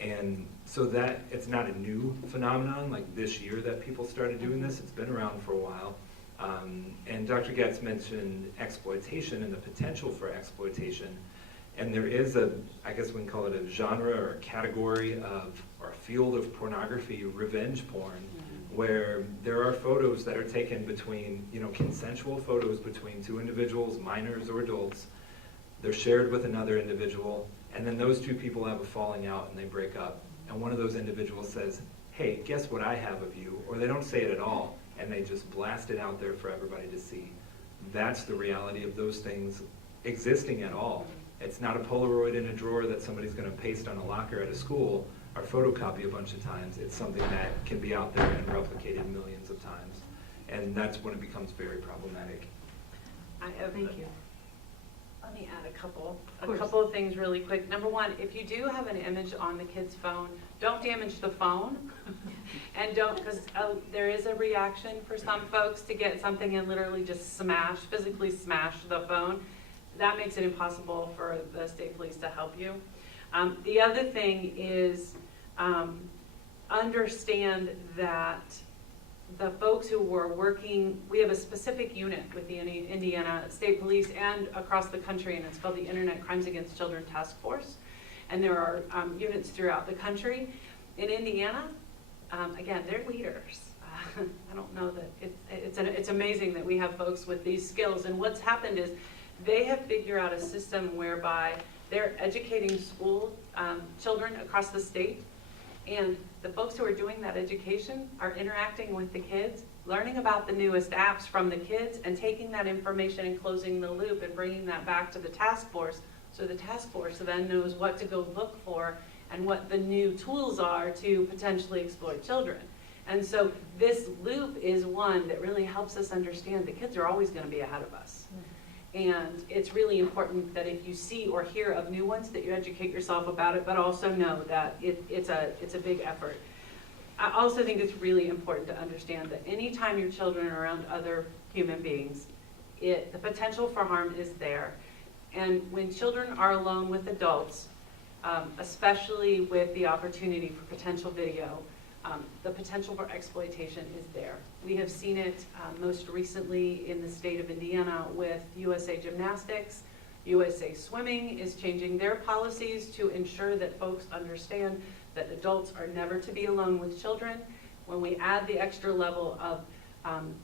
And so that, it's not a new phenomenon, like this year that people started doing this, it's been around for a while. And Dr. Getz mentioned exploitation and the potential for exploitation. And there is a, I guess we can call it a genre or a category of, or a field of pornography, revenge porn, where there are photos that are taken between, consensual photos between two individuals, minors or adults. They're shared with another individual, and then those two people have a falling out and they break up. And one of those individuals says, hey, guess what I have of you? Or they don't say it at all, and they just blast it out there for everybody to see. That's the reality of those things existing at all. It's not a Polaroid in a drawer that somebody's going to paste on a locker at a school or photocopy a bunch of times. It's something that can be out there and replicated millions of times. And that's when it becomes very problematic. Thank you. Let me add a couple of things really quick. Number one, if you do have an image on the kid's phone, don't damage the phone. And don't, because there is a reaction for some folks to get something and literally just physically smash the phone. That makes it impossible for the state police to help you. The other thing is understand that the folks who were working, we have a specific unit with the Indiana State Police and across the country, and it's called the Internet Crimes Against Children Task Force. And there are units throughout the country. In Indiana, again, they're leaders. I don't know that it's amazing that we have folks with these skills. And what's happened is they have figured out a system whereby they're educating school children across the state, and the folks who are doing that education are interacting with the kids, learning about the newest apps from the kids, and taking that information and closing the loop and bringing that back to the task force, so the task force then knows what to go look for and what the new tools are to potentially exploit children. And so this loop is one that really helps us understand the kids are always going to be ahead of us. And it's really important that if you see or hear of new ones, that you educate yourself about it, but also know that it's a big effort. I also think it's really important to understand that anytime your children are around other human beings, the potential for harm is there. And when children are alone with adults, especially with the opportunity for potential video, the potential for exploitation is there. We have seen it most recently in the state of Indiana with USA Gymnastics. USA Swimming is changing their policies to ensure that folks understand that adults are never to be alone with children. When we add the extra level of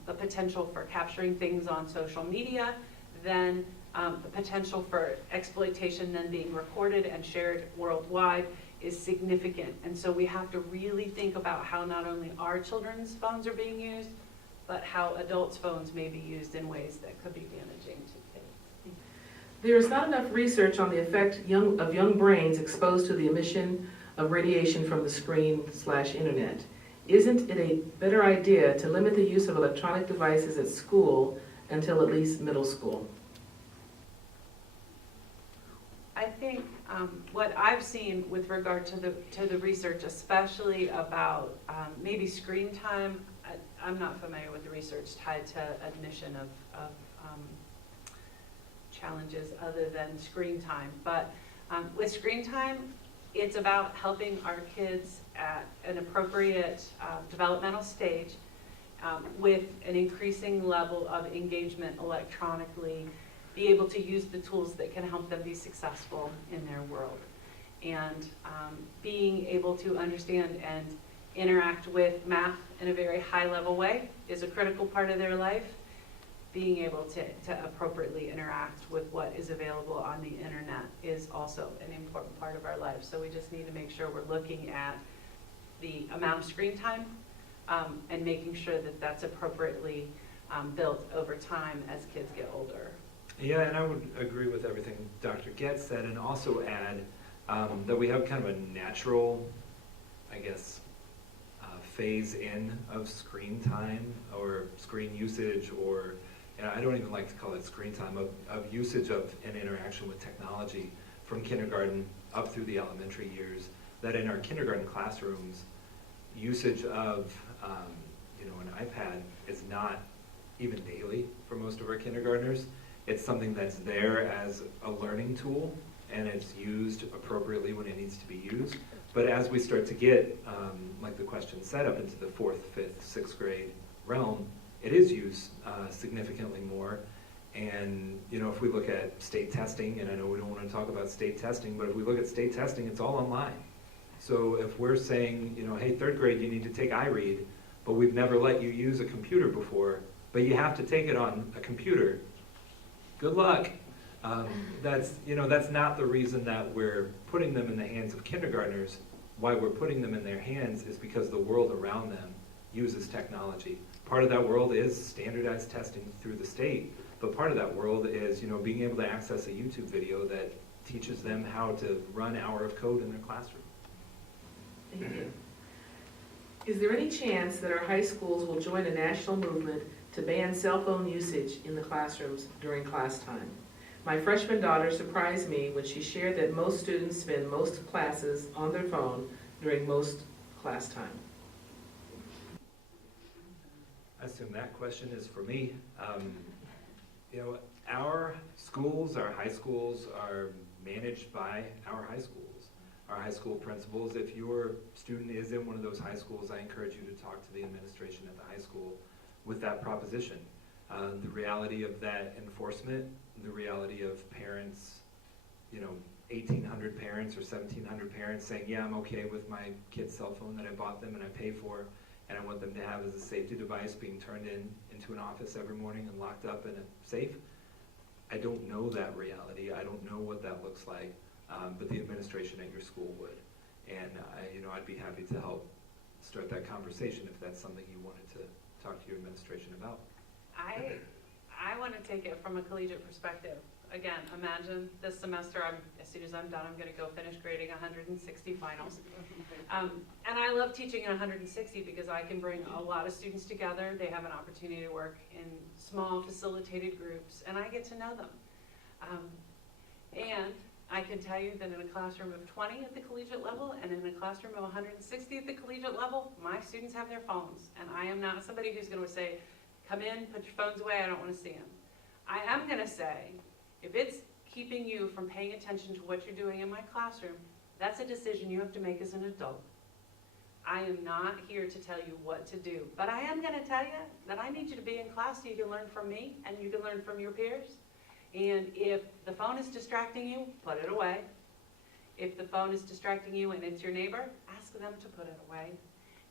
the potential for capturing things on social media, then the potential for exploitation then being recorded and shared worldwide is significant. And so we have to really think about how not only our children's phones are being used, but how adults' phones may be used in ways that could be damaging to kids. There is not enough research on the effect of young brains exposed to the emission of radiation from the screen/internet. Isn't it a better idea to limit the use of electronic devices at school until at least middle school? I think what I've seen with regard to the research, especially about maybe screen time, I'm not familiar with the research tied to admission of challenges other than screen time. But with screen time, it's about helping our kids at an appropriate developmental stage with an increasing level of engagement electronically, be able to use the tools that can help them be successful in their world. And being able to understand and interact with math in a very high-level way is a critical part of their life. Being able to appropriately interact with what is available on the internet is also an important part of our life. So we just need to make sure we're looking at the amount of screen time and making sure that that's appropriately built over time as kids get older. Yeah, and I would agree with everything Dr. Getz said, and also add that we have kind of a natural, I guess, phase in of screen time or screen usage, or I don't even like to call it screen time, of usage of an interaction with technology from kindergarten up through the elementary years, that in our kindergarten classrooms, usage of an iPad is not even daily for most of our kindergartners. It's something that's there as a learning tool, and it's used appropriately when it needs to be used. But as we start to get, like the question said, up into the 4th, 5th, 6th grade realm, it is used significantly more. And if we look at state testing, and I know we don't want to talk about state testing, but if we look at state testing, it's all online. So if we're saying, hey, 3rd grade, you need to take iRead, but we've never let you use a computer before, but you have to take it on a computer, good luck. That's not the reason that we're putting them in the hands of kindergartners. Why we're putting them in their hands is because the world around them uses technology. Part of that world is standardized testing through the state, but part of that world is being able to access a YouTube video that teaches them how to run hour of code in their classroom. Thank you. Is there any chance that our high schools will join a national movement to ban cell phone usage in the classrooms during class time? My freshman daughter surprised me when she shared that most students spend most classes on their phone during most class time. I assume that question is for me. Our schools, our high schools, are managed by our high schools. Our high school principals, if your student is in one of those high schools, I encourage you to talk to the administration at the high school with that proposition. The reality of that enforcement, the reality of parents, 1,800 parents or 1,700 parents saying, yeah, I'm okay with my kid's cell phone that I bought them and I pay for, and I want them to have as a safety device being turned into an office every morning and locked up in a safe. I don't know that reality. I don't know what that looks like, but the administration at your school would. And I'd be happy to help start that conversation if that's something you wanted to talk to your administration about. I want to take it from a collegiate perspective. Again, imagine this semester, as soon as I'm done, I'm going to go finish grading 160 finals. And I love teaching in 160 because I can bring a lot of students together. They have an opportunity to work in small facilitated groups, and I get to know them. And I can tell you that in a classroom of 20 at the collegiate level and in a classroom of 160 at the collegiate level, my students have their phones. And I am not somebody who's going to say, come in, put your phones away, I don't want to see them. I am going to say, if it's keeping you from paying attention to what you're doing in my classroom, that's a decision you have to make as an adult. I am not here to tell you what to do, but I am going to tell you that I need you to be in class so you can learn from me and you can learn from your peers. And if the phone is distracting you, put it away. If the phone is distracting you and it's your neighbor, ask them to put it away.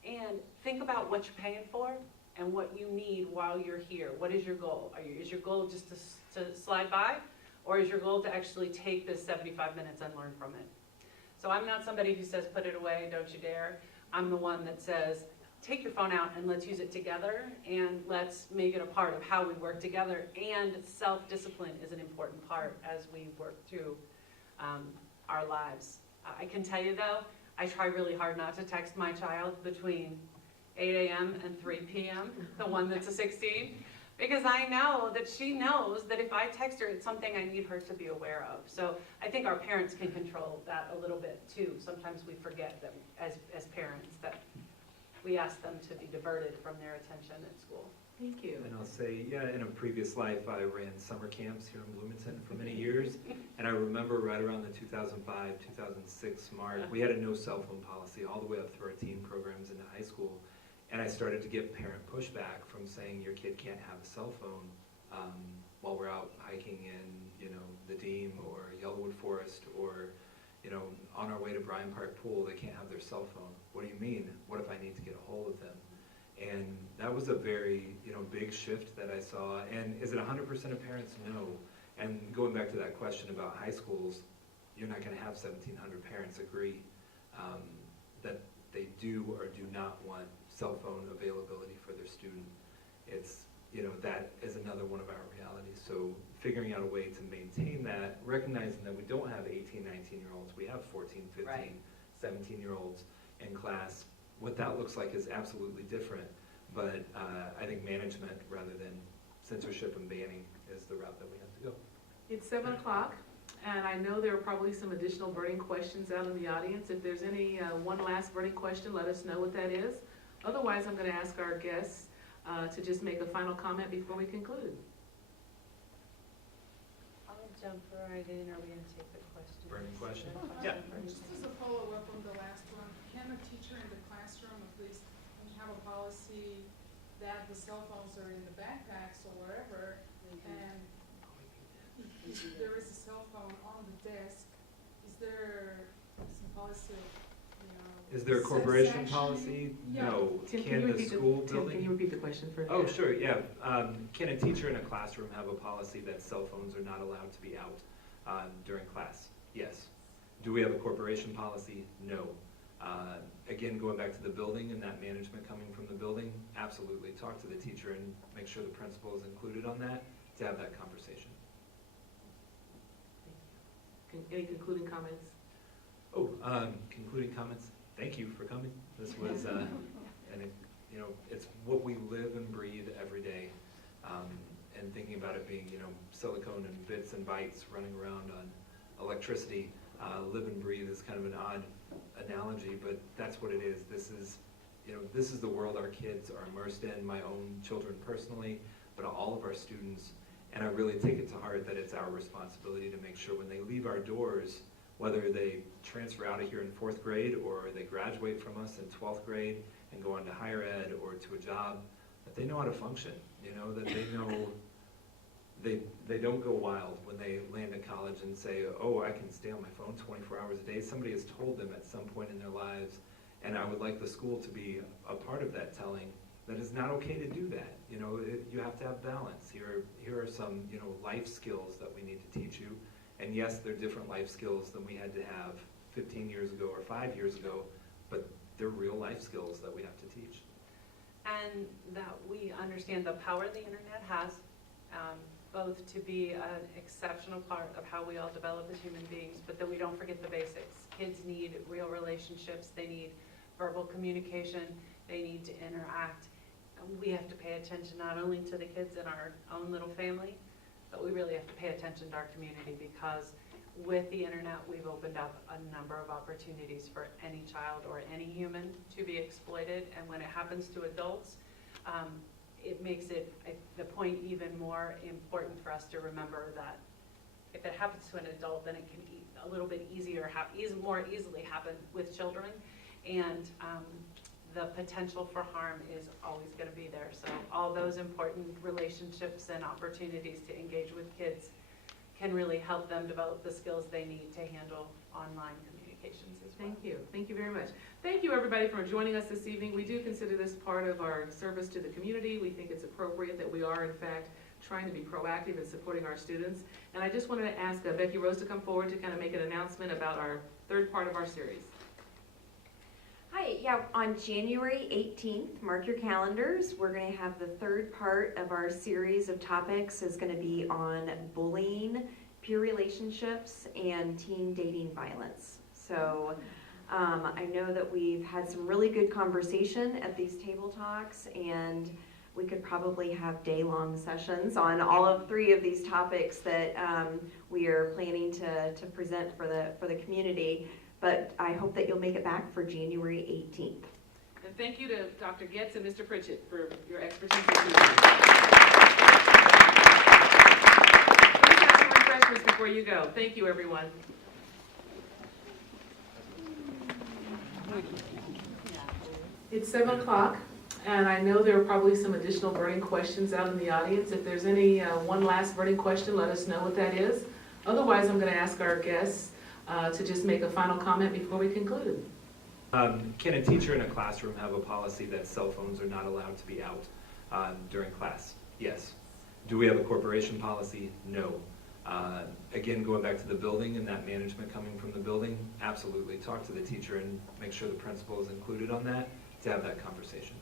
And think about what you're paying for and what you need while you're here. What is your goal? Is your goal just to slide by? Or is your goal to actually take this 75 minutes and learn from it? So I'm not somebody who says, put it away, don't you dare. I'm the one that says, take your phone out and let's use it together, and let's make it a part of how we work together. And self-discipline is an important part as we work through our lives. I can tell you though, I try really hard not to text my child between 8 a.m. and 3 p.m., the one that's a 16, because I know that she knows that if I text her, it's something I need her to be aware of. So I think our parents can control that a little bit too. Sometimes we forget that as parents that we ask them to be diverted from their attention at school. Thank you. And I'll say, yeah, in a previous life, I ran summer camps here in Bloomington for many years. And I remember right around the 2005, 2006 mark, we had a no cell phone policy all the way up through our teen programs into high school. And I started to get parent pushback from saying your kid can't have a cell phone while we're out hiking in, the Deem or Yellowwood Forest, or, on our way to Bryan Park Pool, they can't have their cell phone. What do you mean? What if I need to get a hold of them? And that was a very, big shift that I saw. And is it 100% of parents? No. And going back to that question about high schools, you're not going to have 1,700 parents agree that they do or do not want cell phone availability for their student. It's, that is another one of our realities. So figuring out a way to maintain that, recognizing that we don't have 18, 19-year-olds, we have 14, 15, Right. 17-year-olds in class. What that looks like is absolutely different, but I think management rather than censorship and banning is the route that we have to go. It's 7 o'clock, and I know there are probably some additional burning questions out in the audience. If there's any one last burning question, let us know what that is. Otherwise, I'm going to ask our guests to just make a final comment before we conclude. I'll jump right in. Are we going to take the question? Burning question? Yeah. Just as a follow-up on the last one, can a teacher in the classroom at least have a policy that the cell phones are in the backpacks or wherever, and if there is a cell phone on the desk, is there some policy of, Is there a corporation sanctioning? policy? Yeah. No. Tim, Can you the repeat school Tim, can you building? repeat the question for? Oh, sure, yeah. Can a teacher in a classroom have a policy that cell phones are not allowed to be out during class? Yes. Do we have a corporation policy? No. Again, going back to the building and that management coming from the building, absolutely. Talk to the teacher and make sure the principal is included on that to have that conversation. Any concluding comments? Oh, concluding comments. Thank you for coming. This was, it's what we live and breathe every day. And thinking about it being, silicone and bits and bytes running around on electricity, live and breathe is kind of an odd analogy, but that's what it is. This is the world our kids are immersed in, my own children personally, but all of our students. And I really take it to heart that it's our responsibility to make sure when they leave our doors, whether they transfer out of here in 4th grade or they graduate from us in 12th grade and go on to higher ed or to a job, that they know how to function, that they know they don't go wild when they land at college and say, oh, I can stay on my phone 24 hours a day. Somebody has told them at some point in their lives, and I would like the school to be a part of that telling, that it's not okay to do that. You have to have balance. Here are some, life skills that we need to teach you. And yes, they're different life skills than we had to have 15 years ago or 5 years ago, but they're real life skills that we have to teach. And that we understand the power the internet has, both to be an exceptional part of how we all develop as human beings, but that we don't forget the basics. Kids need real relationships. They need verbal communication. They need to interact. And we have to pay attention not only to the kids in our own little family, but we really have to pay attention to our community, because with the internet, we've opened up a number of opportunities for any child or any human to be exploited. And when it happens to adults, it makes the point even more important for us to remember that if it happens to an adult, then it can be a little bit easier, more easily happen with children. And the potential for harm is always going to be there. So all those important relationships and opportunities to engage with kids can really help them develop the skills they need to handle online communications as well. Thank you. Thank you very much. Thank you, everybody, for joining us this evening. We do consider this part of our service to the community. We think it's appropriate that we are, in fact, trying to be proactive in supporting our students. And I just wanted to ask Becky Rose to come forward to kind of make an announcement about our third part of our series. Hi, yeah, on January 18th, mark your calendars, we're going to have the third part of our series of topics is going to be on bullying, peer relationships, and teen dating violence. So I know that we've had some really good conversation at these table talks, and we could probably have day-long sessions on all of 3 of these topics that we are planning to present for the community. But I hope that you'll make it back for January 18th. And thank you to Dr. Getz and Mr. Pritchard for your expertise. Please have some refreshments before you go. Thank you, everyone. It's 7 o'clock, And I know there are probably some additional burning questions out in the audience. If there's any one last burning question, let us know what that is. Otherwise, I'm going to ask our guests to just make a final comment before we conclude. Can a teacher in a classroom have a policy that cell phones are not allowed to be out during class? Yes. Do we have a corporation policy? No. Again, going back to the building and that management coming from the building, absolutely. Talk to the teacher and make sure the principal is included on that to have that conversation.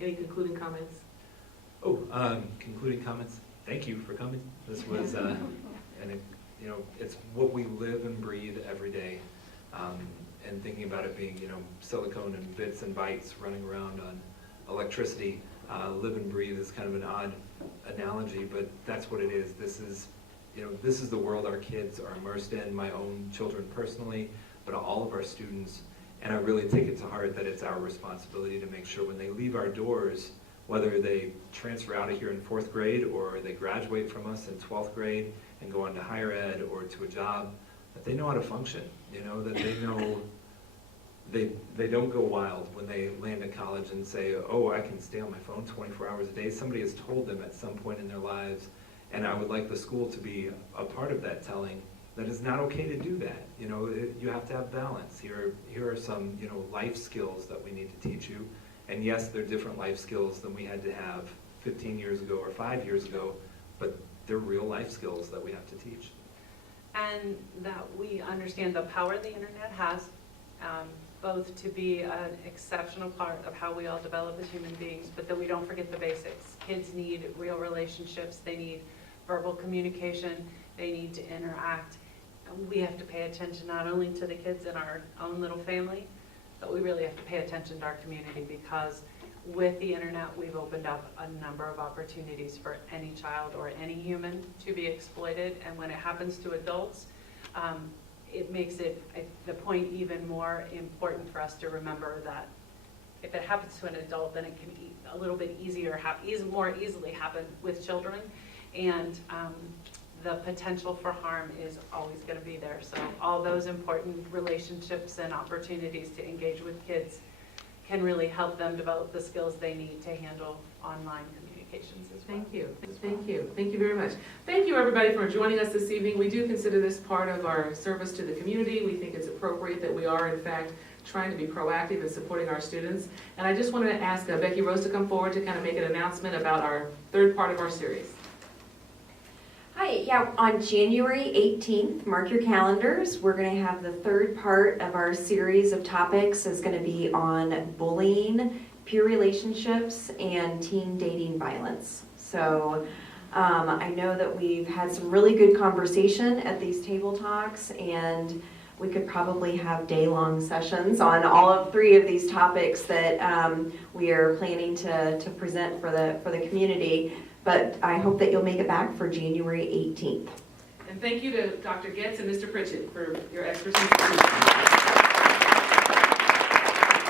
Any concluding comments? Oh, concluding comments. Thank you for coming. This was, it's what we live and breathe every day. And thinking about it being, silicone and bits and bytes running around on electricity, live and breathe is kind of an odd analogy, but that's what it is. This is the world our kids are immersed in, my own children personally, but all of our students. And I really take it to heart that it's our responsibility to make sure when they leave our doors, whether they transfer out of here in 4th grade or they graduate from us in 12th grade and go on to higher ed or to a job, that they know how to function, that they know they don't go wild when they land at college and say, oh, I can stay on my phone 24 hours a day. Somebody has told them at some point in their lives, and I would like the school to be a part of that telling, that it's not okay to do that. You have to have balance. Here are some, life skills that we need to teach you. And yes, they're different life skills than we had to have 15 years ago or 5 years ago, but they're real life skills that we have to teach. And that we understand the power the internet has, both to be an exceptional part of how we all develop as human beings, but that we don't forget the basics. Kids need real relationships. They need verbal communication. They need to interact. And we have to pay attention not only to the kids in our own little family, but we really have to pay attention to our community, because with the internet, we've opened up a number of opportunities for any child or any human to be exploited. And when it happens to adults, it makes the point even more important for us to remember that if it happens to an adult, then it can be a little bit more easily happen with children. And the potential for harm is always going to be there. So all those important relationships and opportunities to engage with kids can really help them develop the skills they need to handle online communications as well. Thank you. Thank you. Thank you very much. Thank you, everybody, for joining us this evening. We do consider this part of our service to the community. We think it's appropriate that we are, in fact, trying to be proactive in supporting our students. And I just wanted to ask Becky Rose to come forward to kind of make an announcement about our third part of our series. Hi, on January 18th, mark your calendars, we're going to have the third part of our series of topics is going to be on bullying, peer relationships, and teen dating violence. So I know that we've had some really good conversation at these table talks, and we could probably have day-long sessions on all of 3 of these topics that we are planning to present for the community. But I hope that you'll make it back for January 18th. And thank you to Dr. Getz and Mr. Pritchard for your expertise.